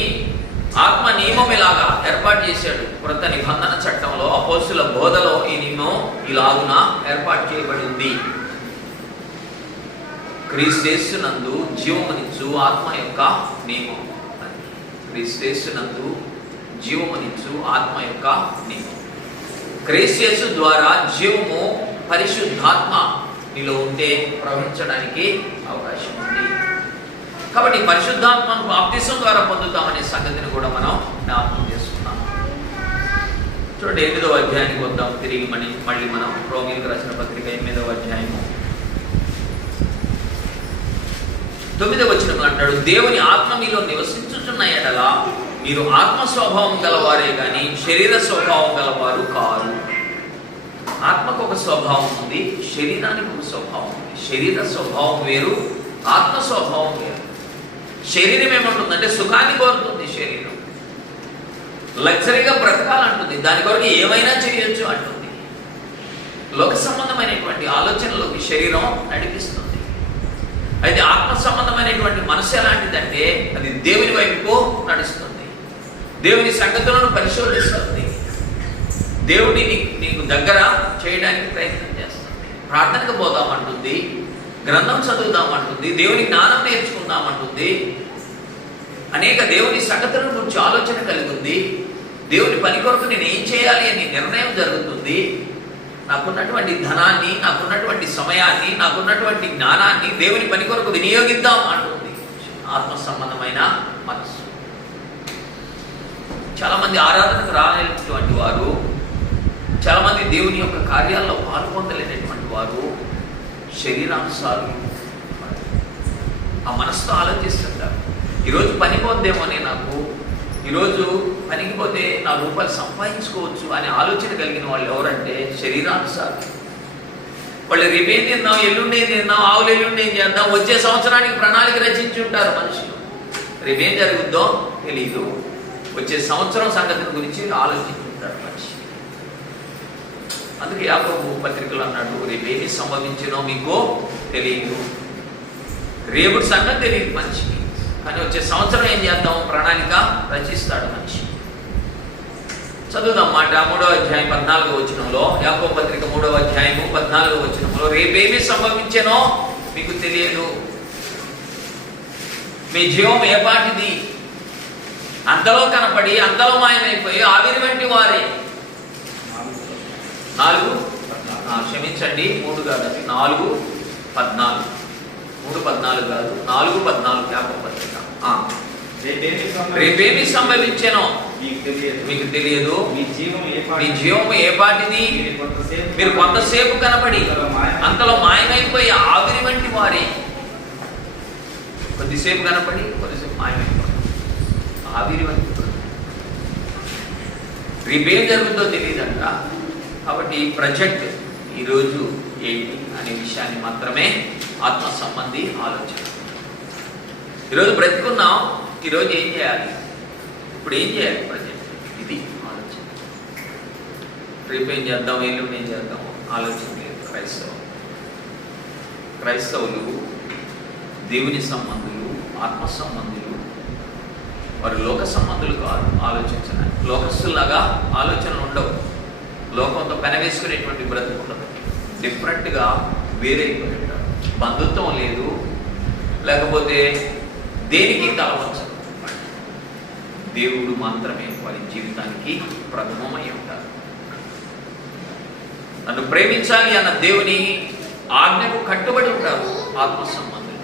ఆత్మ నియమం ఇలాగా ఏర్పాటు చేశాడు. క్రొత్త నిబంధన చట్టంలో అపోస్తుల బోధలో ఈ నియమం ఇలాగున ఏర్పాటు చేయబడింది. క్రీస్తునందు జీవమునిచ్చు ఆత్మ యొక్క నియమం. క్రీస్తునందు జీవమునిచ్చు ఆత్మ యొక్క నియమం. క్రీస్తు ద్వారా జీవము పరిశుద్ధాత్మ నీలో ఉంటే ప్రవహించడానికి అవకాశం ఉంది. కాబట్టి పరిశుద్ధాత్మను బాప్తిసం ద్వారా పొందుతామనే సంగతిని కూడా మనం జ్ఞాపకం చేసుకున్నాం. చూడండి, 8వ అధ్యాయానికి వద్దాం తిరిగి మళ్ళీ మనం రోమీయులకు రాసిన పత్రిక 8వ అధ్యాయము 9వ వచనం అంటాడు, దేవుని ఆత్మ మీలో నివసించుచున్న ఎడల మీరు ఆత్మ స్వభావం గలవారే కానీ శరీర స్వభావం గలవారు కారు. ఆత్మకు ఒక స్వభావం ఉంది, శరీరానికి ఒక స్వభావం ఉంది. శరీర స్వభావం వేరు, ఆత్మ స్వభావం వేరు. శరీరం ఏమంటుందంటే సుఖాన్ని కోరుతుంది. శరీరం లగ్జరీగా బ్రతకాలంటుంది, దాని కొరకు ఏమైనా చేయొచ్చు అంటుంది. లోక సంబంధమైనటువంటి ఆలోచనలోకి శరీరం నడిపిస్తుంది. అయితే ఆత్మ సంబంధమైనటువంటి మనసు ఎలాంటిదంటే అది దేవుని వైపుకు నడుస్తుంది, దేవుని సంగతులను పరిశోధిస్తుంది, దేవుడిని నీకు దగ్గర చేయడానికి ప్రయత్నం చేస్తుంది. ప్రార్థనకు పోదామంటుంది, గ్రంథం చదువుదామంటుంది, దేవుని జ్ఞానం నేర్చుకుందామంటుంది, అనేక దేవుని సంగతుల గురించి ఆలోచన కలిగి ఉంది. దేవుని పని కొరకు నేను ఏం చేయాలి అని నిర్ణయం జరుగుతుంది. నాకున్నటువంటి ధనాన్ని, నాకున్నటువంటి సమయాన్ని, నాకున్నటువంటి జ్ఞానాన్ని దేవుని పని కొరకు వినియోగిద్దాం అంటుంది ఆత్మ సంబంధమైన మనస్సు. చాలామంది ఆరాధనకు రాలేనటువంటి వారు, చాలామంది దేవుని యొక్క కార్యాల్లో పాల్పొందలేనటువంటి వారు శరీరానుసారులు. ఆ మనసుతో ఆలోచిస్తుంటారు, ఈరోజు పని పోద్దేమోనే, నాకు ఈరోజు పనికి పోతే 4 రూపాయలు సంపాదించుకోవచ్చు అనే ఆలోచన కలిగిన వాళ్ళు ఎవరంటే శరీరానుసారులు. వాళ్ళు రేపేం తిందాం, ఎల్లుండి ఏం తిందాం, ఆవులు ఎల్లుండి ఏం చేద్దాం, వచ్చే సంవత్సరానికి ప్రణాళిక రచించి ఉంటారు మనుషులు. రేపేం జరుగుద్దో తెలీదు, వచ్చే సంవత్సరం సంగతిని గురించి ఆలోచించుంటారు మనిషి. అందుకే యాకోబు పత్రికలు అన్నాడు, రేపేమి సంభవించినో మీకు తెలియదు. రేపుటి సంగతి తెలియదు మనిషికి, కానీ వచ్చే సంవత్సరం ఏం చేద్దాం ప్రణాళిక రచిస్తాడు మనిషి. చదువుదాం మాట 3వ అధ్యాయం 14వ వచనంలో, యాకోబు పత్రిక 3వ అధ్యాయము 14వ వచనంలో, రేపేమి సంభవించెనో మీకు తెలియదు, మీ జీవం ఏపాటిది, అంతలో కనపడి అంతలో మాయమైపోయి ఆవిరి వంటి వారే. 3 కాదండి, 4:14. 3:14 కాదు, 4:14 యాకోబు పత్రిక. రేపేమి సంభవించెనో మీకు తెలియదు, మీ జీవము ఏపాటిది, మీరు కొంతసేపు కనబడి అంతలో మాయమైపోయి ఆవిరి వంటి వారే. కొద్దిసేపు కనపడి కొద్దిసేపు మాయమైపోయి ఆవిరి వంటి. రేపేం జరుగుతుందో తెలియదంట. కాబట్టి ప్రజెంట్ ఈరోజు ఏంటి అనే విషయాన్ని మాత్రమే ఆత్మ సంబంధి ఆలోచన. ఈరోజు బ్రతుకున్నాం, ఈరోజు ఏం చేయాలి, ఇప్పుడు ఏం చేయాలి ప్రజెంట్, ఇది ఆలోచన. రేపు ఏం చేద్దాం, ఎల్లుండి ఏం చేద్దాం ఆలోచన లేదు. క్రైస్తవులు దేవుని సంబంధులు, ఆత్మ సంబంధులు, వారు లోక సంబంధులు కాదు. ఆలోచించడానికి లోకస్తులాగా ఆలోచనలు ఉండవు. లోకంతో పెనవేసుకునేటువంటి బ్రతుకు ఉండదు. డిఫరెంట్గా వేరైపోయి ఉంటారు. బంధుత్వం లేదు, లేకపోతే దేనికి తలవంచరు. దేవుడు మాత్రమే వారి జీవితానికి ప్రథమమై ఉంటారు. నన్ను ప్రేమించాలి అన్న దేవుని ఆజ్ఞకు కట్టుబడి ఉంటారు ఆత్మ సంబంధులు.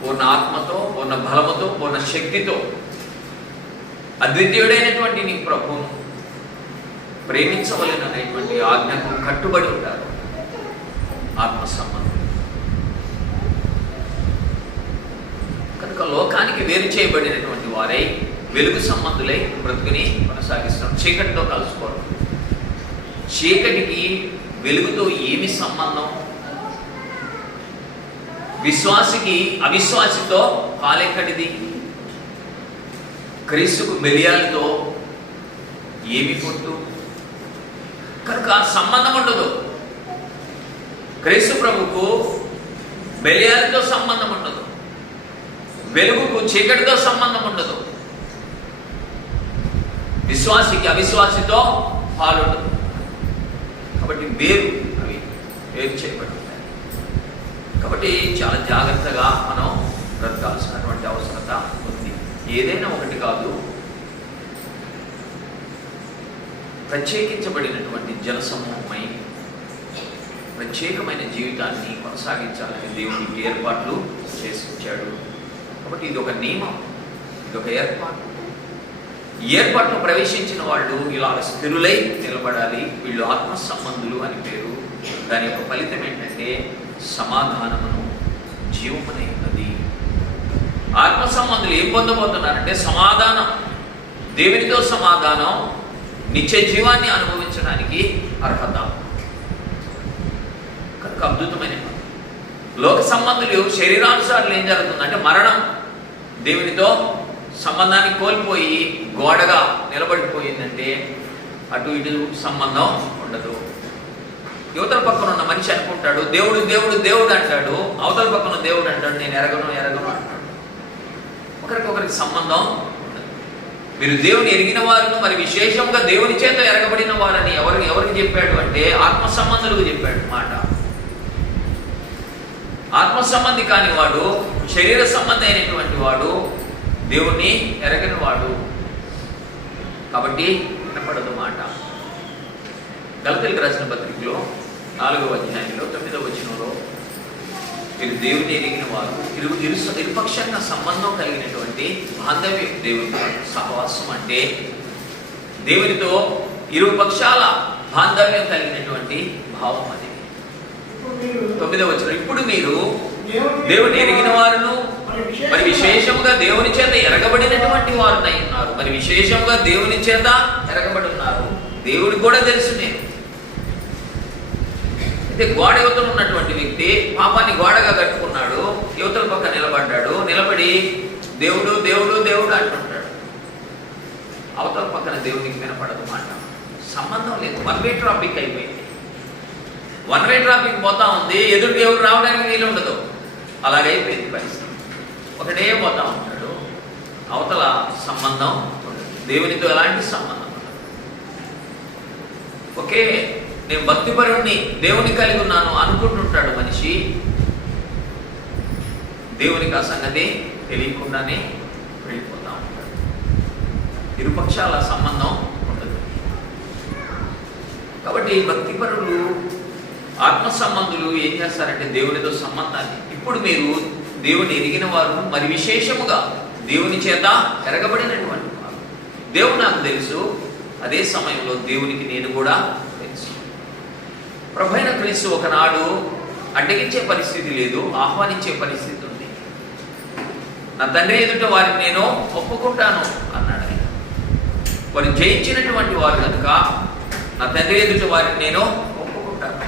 పూర్ణ ఆత్మతో, పూర్ణ బలముతో, పూర్ణ శక్తితో అద్వితీయుడైనటువంటి నీ ప్రభువును ప్రేమించవలెననేటువంటి ఆజ్ఞకు కట్టుబడి ఉంటారు ఆత్మ సంబంధం. కనుక లోకానికి వేరు చేయబడినటువంటి వారై వెలుగు సంబంధులై బ్రతుకుని కొనసాగిస్తాం. చీకటితో కలుసుకోవడం. చీకటికి వెలుగుతో ఏమి సంబంధం? విశ్వాసికి అవిశ్వాసితో కాలెక్కడిది? క్రీస్తుకు బెలియాలతో ఏమి పొట్టు? కనుక సంబంధం ఉండదు. క్రీస్తు ప్రభుకు బెలియాలతో సంబంధం ఉండదు. వెలుగుకు చీకటితో సంబంధం ఉండదు. విశ్వాసికి అవిశ్వాసితో పాలుండదు. కాబట్టి అవి వేరు చేయబడి ఉంటాయి. కాబట్టి చాలా జాగ్రత్తగా మనం బ్రతకాల్సినటువంటి అవసరత ఉంది. ఏదైనా ఒకటి కాదు, ప్రత్యేకించబడినటువంటి జనసమూహమై ప్రత్యేకమైన జీవితాన్ని కొనసాగించాలని దేవునికి ఏర్పాట్లు చేసి ఉంచాడు. కాబట్టి ఇది ఒక నియమం, ఇది ఒక ఏర్పాటు. ఈ ఏర్పాట్లు ప్రవేశించిన వాళ్ళు ఇలా స్థిరులై నిలబడాలి. వీళ్ళు ఆత్మ సంబంధులు అని పేరు. దాని యొక్క ఫలితం ఏంటంటే సమాధానమును, జీవమనే ఉన్నది. ఆత్మ సంబంధులు ఏం పొందబోతున్నారంటే సమాధానం, దేవునితో సమాధానం, నిత్య జీవాన్ని అనుభవించడానికి అర్హత. కనుక అద్భుతమైన లోక సంబంధులు శరీరానుసారులు ఏం జరుగుతుందంటే మరణం. దేవునితో సంబంధాన్ని కోల్పోయి గోడగా నిలబడిపోయిందంటే అటు ఇటు సంబంధం ఉండదు. యువతల పక్కన ఉన్న మనిషి అనుకుంటాడు దేవుడు దేవుడు దేవుడు అంటాడు, అవతల పక్కన దేవుడు అంటాడు నేను ఎరగను ఎరగను అంటాడు. ఒకరికొకరికి సంబంధం ఉండదు. మీరు దేవుని ఎరిగిన వారును మరి విశేషంగా దేవుని చేత ఎరగబడిన వారని ఎవరికి చెప్పాడు అంటే ఆత్మ సంబంధులకు చెప్పాడు మాట. ఆత్మ సంబంధి కాని వాడు, శరీర సంబంధి అయినటువంటి వాడు దేవుణ్ణి ఎరగని వాడు. కాబట్టి వినపడదు మాట. గలతీయులకు రాసిన పత్రికలో 4వ అధ్యాయంలో 9వ వచనంలో మీరు దేవుని ఎరిగిన వారు, ఇరుపక్షంగా సంబంధం కలిగినటువంటి బాంధవ్యం, దేవునితో సహవాసం అంటే దేవునితో ఇరుపక్షాల బాంధవ్యం కలిగినటువంటి భావం అది. 9వ వచనం, ఇప్పుడు మీరు దేవుని ఎరిగిన వారును మరి విశేషముగా దేవుని చేత ఎరగబడినటువంటి వారునై ఉన్నారు. మరి విశేషముగా దేవుని చేత ఎరగబడి ఉన్నారు. దేవుడికి కూడా తెలుసు నేను. అయితే గోడ యువతలు ఉన్నటువంటి వ్యక్తి పాపాన్ని గోడగా కట్టుకున్నాడు, యువతల పక్క నిలబడ్డాడు. నిలబడి దేవుడు దేవుడు దేవుడు అంటుంటాడు. అవతల పక్కన దేవునికి వినపడదు మాట. సంబంధం లేదు. వన్ వే ట్రాఫిక్ అయిపోయింది. వన్ వే ట్రాఫిక్ పోతా ఉంది, ఎదురుకి ఎవరు రావడానికి వీలు ఉండదు. అలాగైపోయింది పరిస్థితి. ఒకటే పోతా ఉంటాడు, అవతల సంబంధం ఉండదు. దేవునితో ఎలాంటి సంబంధం ఉండదు. ఓకే, నేను భక్తిపరుణ్ణి, దేవుని కలిగి ఉన్నాను అనుకుంటుంటాడు మనిషి. దేవునికి ఆ సంగతి తెలియకుండానే వెళ్ళిపోతా ఉంటాడు. ఇరుపక్షాల సంబంధం ఉండదు. కాబట్టి భక్తిపరులు, ఆత్మ సంబంధులు ఏం చేస్తారంటే దేవునితో సంబంధాన్ని, ఇప్పుడు మీరు దేవుని ఎరిగిన వారు, మరి విశేషముగా దేవుని చేత ఎరగబడినటువంటి వారు. దేవుడు నాకు తెలుసు, అదే సమయంలో దేవునికి నేను కూడా తెలుసు. ప్రభువైన క్రీస్తు ఒకనాడు అడ్డగించే పరిస్థితి లేదు, ఆహ్వానించే పరిస్థితి ఉంది. నా తండ్రి ఎదుట వారిని నేను ఒప్పుకుంటాను అన్నాడు ఆయన. వారు జయించినటువంటి వారు కనుక నా తండ్రి ఎదుట వారిని నేను ఒప్పుకుంటాను.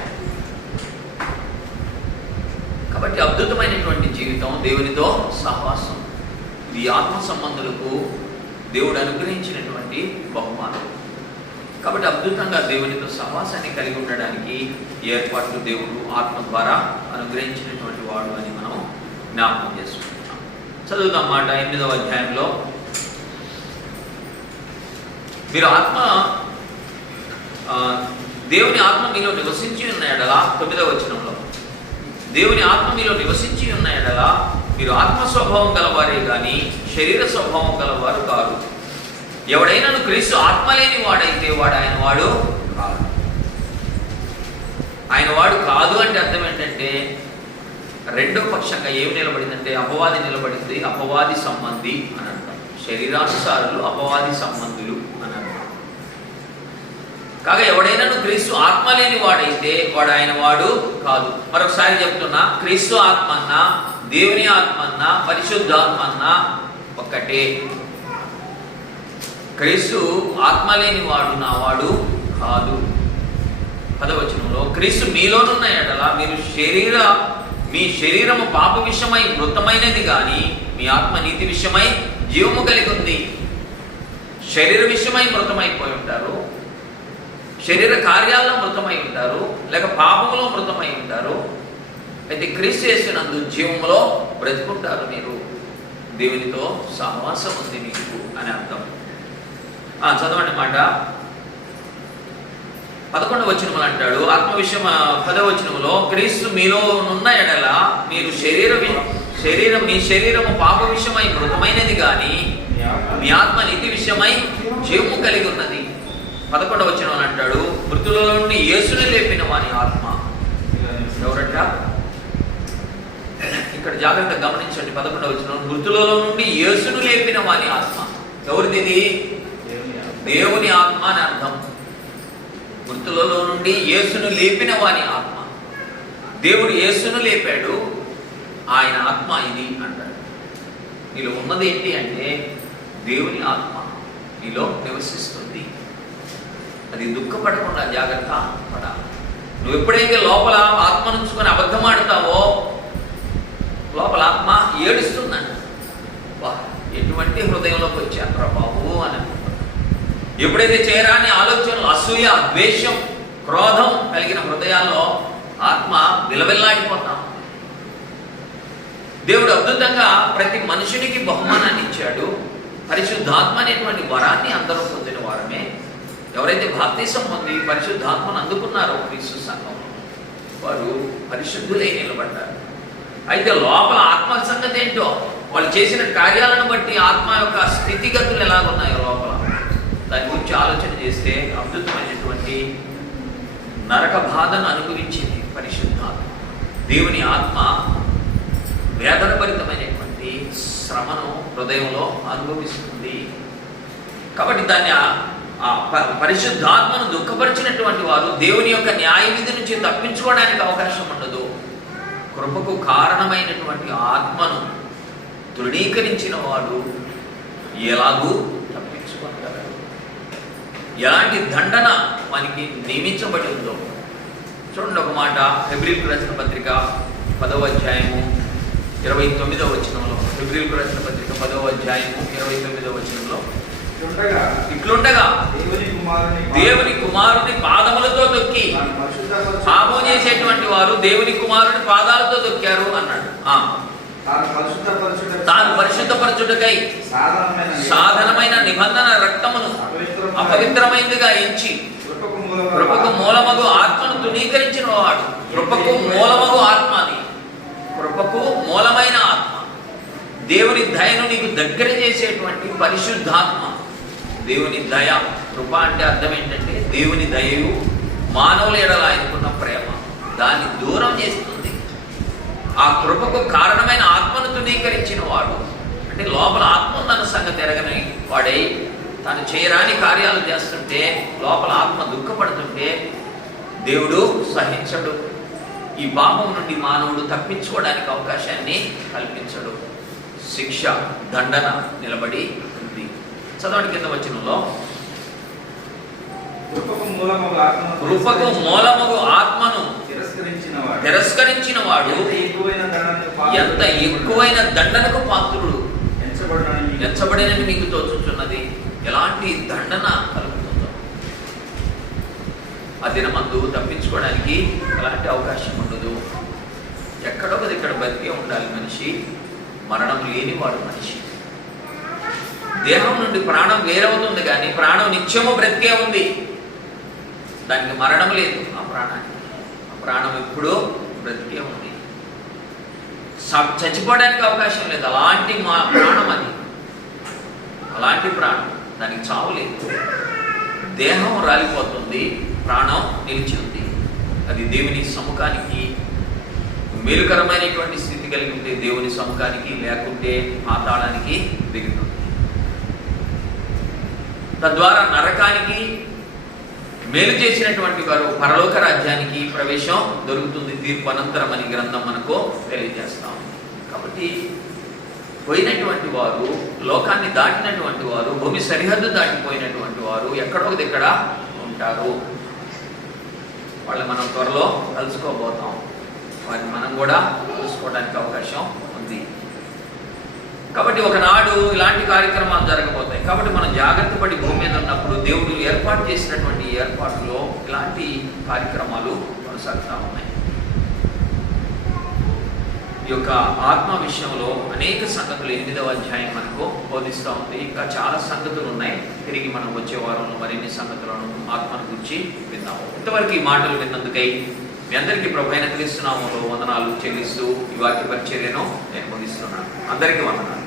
కాబట్టి అద్భుతమైనటువంటి జీవితం, దేవునితో సహవాసం, ఇది ఆత్మ సంబంధులకు దేవుడు అనుగ్రహించినటువంటి బహుమానం. కాబట్టి అద్భుతంగా దేవునితో సహవాసాన్ని కలిగి ఉండడానికి ఏర్పాట్లు దేవుడు ఆత్మ ద్వారా అనుగ్రహించినటువంటి వాడు అని మనం జ్ఞాపకం చేసుకుంటున్నాం. చదువుతాం మాట 8వ అధ్యాయంలో. మీరు దేవుని ఆత్మ మీలో నివసించి ఉన్న ఎడల, 9వ వచనంలో, దేవుని ఆత్మ మీలో నివసించి ఉన్న ఎడల మీరు ఆత్మ స్వభావం గలవారే కానీ శరీర స్వభావం గలవారు కాదు. ఎవడైనాను క్రీస్తు ఆత్మ లేని వాడైతే వాడు ఆయన వాడు కాదు. ఆయన వాడు కాదు అంటే అర్థం ఏంటంటే, రెండో పక్షంగా ఏం నిలబడిందంటే అపవాది నిలబడింది. అపవాది సంబంధి అని అంటాం. శరీరానుసారులు అపవాది సంబంధులు అని అంటాం. కాగా ఎవడైనాను క్రీస్తు ఆత్మ లేని వాడైతే వాడు ఆయన వాడు కాదు. మరొకసారి చెప్తున్నా, క్రీస్తు ఆత్మ అన్నా, దేవుని ఆత్మ అన్నా, పరిశుద్ధాత్మ అన్నా ఒక్కటే. క్రీస్తు ఆత్మ లేని వాడు నా వాడు కాదు. 10వ వచనంలో, క్రీస్తు మీలోనున్న ఎడల మీ శరీరము పాప విషయమై మృతమైనది కానీ మీ ఆత్మ నీతి విషయమై జీవము కలిగి ఉంది. శరీర విషయమై మృతమైపోయి ఉంటారు, శరీర కార్యాల్లో మృతమై ఉంటారు, లేక పాపములో మృతమై ఉంటారు. అయితే క్రీస్తు యేసునందు జీవములో బ్రతుకుంటారు. మీరు దేవునితో సహవాసం ఉంది మీకు అని అర్థం. చదవండి మాట. 11వ వచనములు అంటాడు, ఆత్మ విషయం 10వ వచనములో, క్రీస్తు మీలో నున్న ఎడల మీరు మీ శరీరము పాప విషయమై మృతమైనది కానీ మీ ఆత్మ నీతి విషయమై జీవము కలిగి ఉన్నది. 11వ వచనం అంటాడు, మృతులలో నుండి యేసుని లేపిన వాని ఆత్మ. ఎవరట? ఇక్కడ జాగ్రత్తగా గమనించండి. 11వ వచనం, మృతులలో నుండి యేసును లేపిన వాని ఆత్మ. ఎవరిది? దేవుని ఆత్మ అని అర్థం. మృతులలో నుండి యేసును లేపిన వాని ఆత్మ. దేవుడు యేసును లేపాడు, ఆయన ఆత్మ ఇది అంటాడు. నీలో ఉన్నది ఏంటి అంటే దేవుని ఆత్మ నీలో నివసిస్తుంది. అది దుఃఖపడకుండా జాగ్రత్త పడాలి. నువ్వు ఎప్పుడైతే లోపల ఆత్మ నుంచుకొని అబద్ధం ఆడుతావో లోపల ఆత్మ ఏడుస్తుందంట. ఎటువంటి హృదయంలోకి వచ్చారు బాబు అని. ఎప్పుడైతే చేరాని ఆలోచనలు, అసూయ, ద్వేషం, క్రోధం కలిగిన హృదయాల్లో ఆత్మ విలవిల్లాడిపోతాం. దేవుడు అద్భుతంగా ప్రతి మనుషునికి బహుమానాన్ని ఇచ్చాడు. పరిశుద్ధాత్మ అనేటువంటి వరాన్ని అందరూ పొందిన వారమే. ఎవరైతే బాప్తిసం పొంది పరిశుద్ధాత్మను అందుకున్నారో క్రీస్తు సంఘంలో వారు పరిశుద్ధులై నిలబడ్డారు. అయితే లోపల ఆత్మ సంగతి ఏంటో, వాళ్ళు చేసిన కార్యాలను బట్టి ఆత్మ యొక్క స్థితిగతులు ఎలాగున్నాయో లోపల దాని గురించి ఆలోచన చేస్తే అద్భుతమైనటువంటి నరక బాధను అనుభవించింది పరిశుద్ధాత్మ. దేవుని ఆత్మ వేదనభరితమైనటువంటి శ్రమను హృదయంలో అనుభవిస్తుంది. కాబట్టి దాన్ని పరిశుద్ధాత్మను దుఃఖపరిచినటువంటి వారు దేవుని యొక్క న్యాయ విధి నుంచి తప్పించుకోవడానికి అవకాశం ఉండదు. కృపకు కారణమైనటువంటి ఆత్మను తృణీకరించిన వాడు ఎలాగూ తప్పించుకుంటారు. ఎలాంటి దండన మనకి నియమించబడి ఉందో చూడండి. ఒక మాట హెబ్రీయులకు రాసిన పత్రిక 10వ అధ్యాయము 29వ వచనంలో, హెబ్రీయులకు రాసిన పత్రిక 10వ అధ్యాయము 29వ వచనంలో, ఇట్లుండగా దేవుని కుమారుని పాదములతో దొక్కి పాపం చేసేటువంటి వారు దేవుని కుమారుని పాదాలతో దొక్కారు అన్నాడు. తాను పరిశుద్ధపరచుటకై సాధనమైన నిబంధన రక్తమును అపవిత్రమైనదిగా ఎంచి కృపకు మూలమగు ఆత్మను తృణీకరించిన వాడు. కృపకు మూలమగు ఆత్మ అది. కృపకు మూలమైన ఆత్మ, దేవుని దయను నీకు దగ్గర చేసేటువంటి పరిశుద్ధాత్మ. దేవుని దయ, కృప అంటే అర్థం ఏంటంటే దేవుని దయయు మానవుల ఎడల ఆయనకున్న ప్రేమ, దాన్ని దూరం చేస్తుంది. ఆ కృపకు కారణమైన ఆత్మను తృణీకరించిన వాడు అంటే లోపల ఆత్మ ఉందన్న సంగతి ఎరగని వాడై తాను చేయరాని కార్యాలు చేస్తుంటే, లోపల ఆత్మ దుఃఖపడుతుంటే దేవుడు సహించడు. ఈ పాపం నుండి మానవుడు తప్పించుకోవడానికి అవకాశాన్ని కల్పించడు. శిక్ష, దండన నిలబడి ఉంది. చదవండి కింద వచనంలో, కృపకు మూలమగు ఆత్మను తిరస్కరించిన వాడు ఎంత ఎక్కువైన దండనకు పాత్రుడు ఎంచబడినని మీకు తోచుచున్నది. ఎలాంటి దండన కలుగుతుందో ఆ దినమందు తప్పించుకోవడానికి ఎలాంటి అవకాశం ఉండదు. ఎక్కడో ఇక్కడ బతికే ఉండాలి మనిషి. మరణం లేనివాడు మనిషి. దేహం నుండి ప్రాణం వేరవుతుంది కానీ ప్రాణం నిత్యము బ్రతికే ఉంది. దానికి మరణం లేదు. ఆ ప్రాణం ఎప్పుడూ బ్రతికే ఉంది. చచ్చిపోవడానికి అవకాశం లేదు. అలాంటి ప్రాణం అది. అలాంటి ప్రాణం, దానికి చావు లేదు. దేహం రాలిపోతుంది, ప్రాణం నిలిచి ఉంది. అది దేవుని సముఖానికి మేలుకరమైనటువంటి స్థితి కలిగి ఉంటే దేవుని సముఖానికి, లేకుంటే పాతాళానికి దిగుతుంది. తద్వారా నరకానికి, మేలు చేసినటువంటి వారు పరలోక రాజ్యానికి ప్రవేశం దొరుకుతుంది తీర్పు అనంతరం అని గ్రంథం మనకు తెలియజేస్తా ఉంది. కాబట్టి పోయినటువంటి వారు, లోకాన్ని దాటినటువంటి వారు, భూమి సరిహద్దు దాటిపోయినటువంటి వారు ఎక్కడో దగ్గర ఉంటారు. వాళ్ళు మనం త్వరలో కలుసుకోబోతాం. వారిని మనం కూడా కలుసుకోవడానికి అవకాశం ఉంది. కాబట్టి ఒకనాడు ఇలాంటి కార్యక్రమాలు జరగబోతాయి. కాబట్టి మనం జాగ్రత్త పడి భూమి మీద ఉన్నప్పుడు దేవుడు ఏర్పాటు చేసినటువంటి ఏర్పాటులో ఇలాంటి కార్యక్రమాలు కొనసాగుతూ ఉన్నాయి. ఈ యొక్క ఆత్మ విషయంలో అనేక సంగతులు 8వ అధ్యాయం మనకు బోధిస్తూ ఉంది. ఇంకా చాలా సంగతులు ఉన్నాయి. తిరిగి మనం వచ్చే వారంలో మరిన్ని సంగతులను ఆత్మను గురించి విన్నాము. ఇంతవరకు ఈ మాటలు విన్నందుకై మీ అందరికీ ప్రభువైన క్రీస్తు నామములో వందనాలు చెల్లిస్తూ ఈ వాక్య పరిచర్యను నేను ముగిస్తున్నాను. అందరికీ వందనాలు.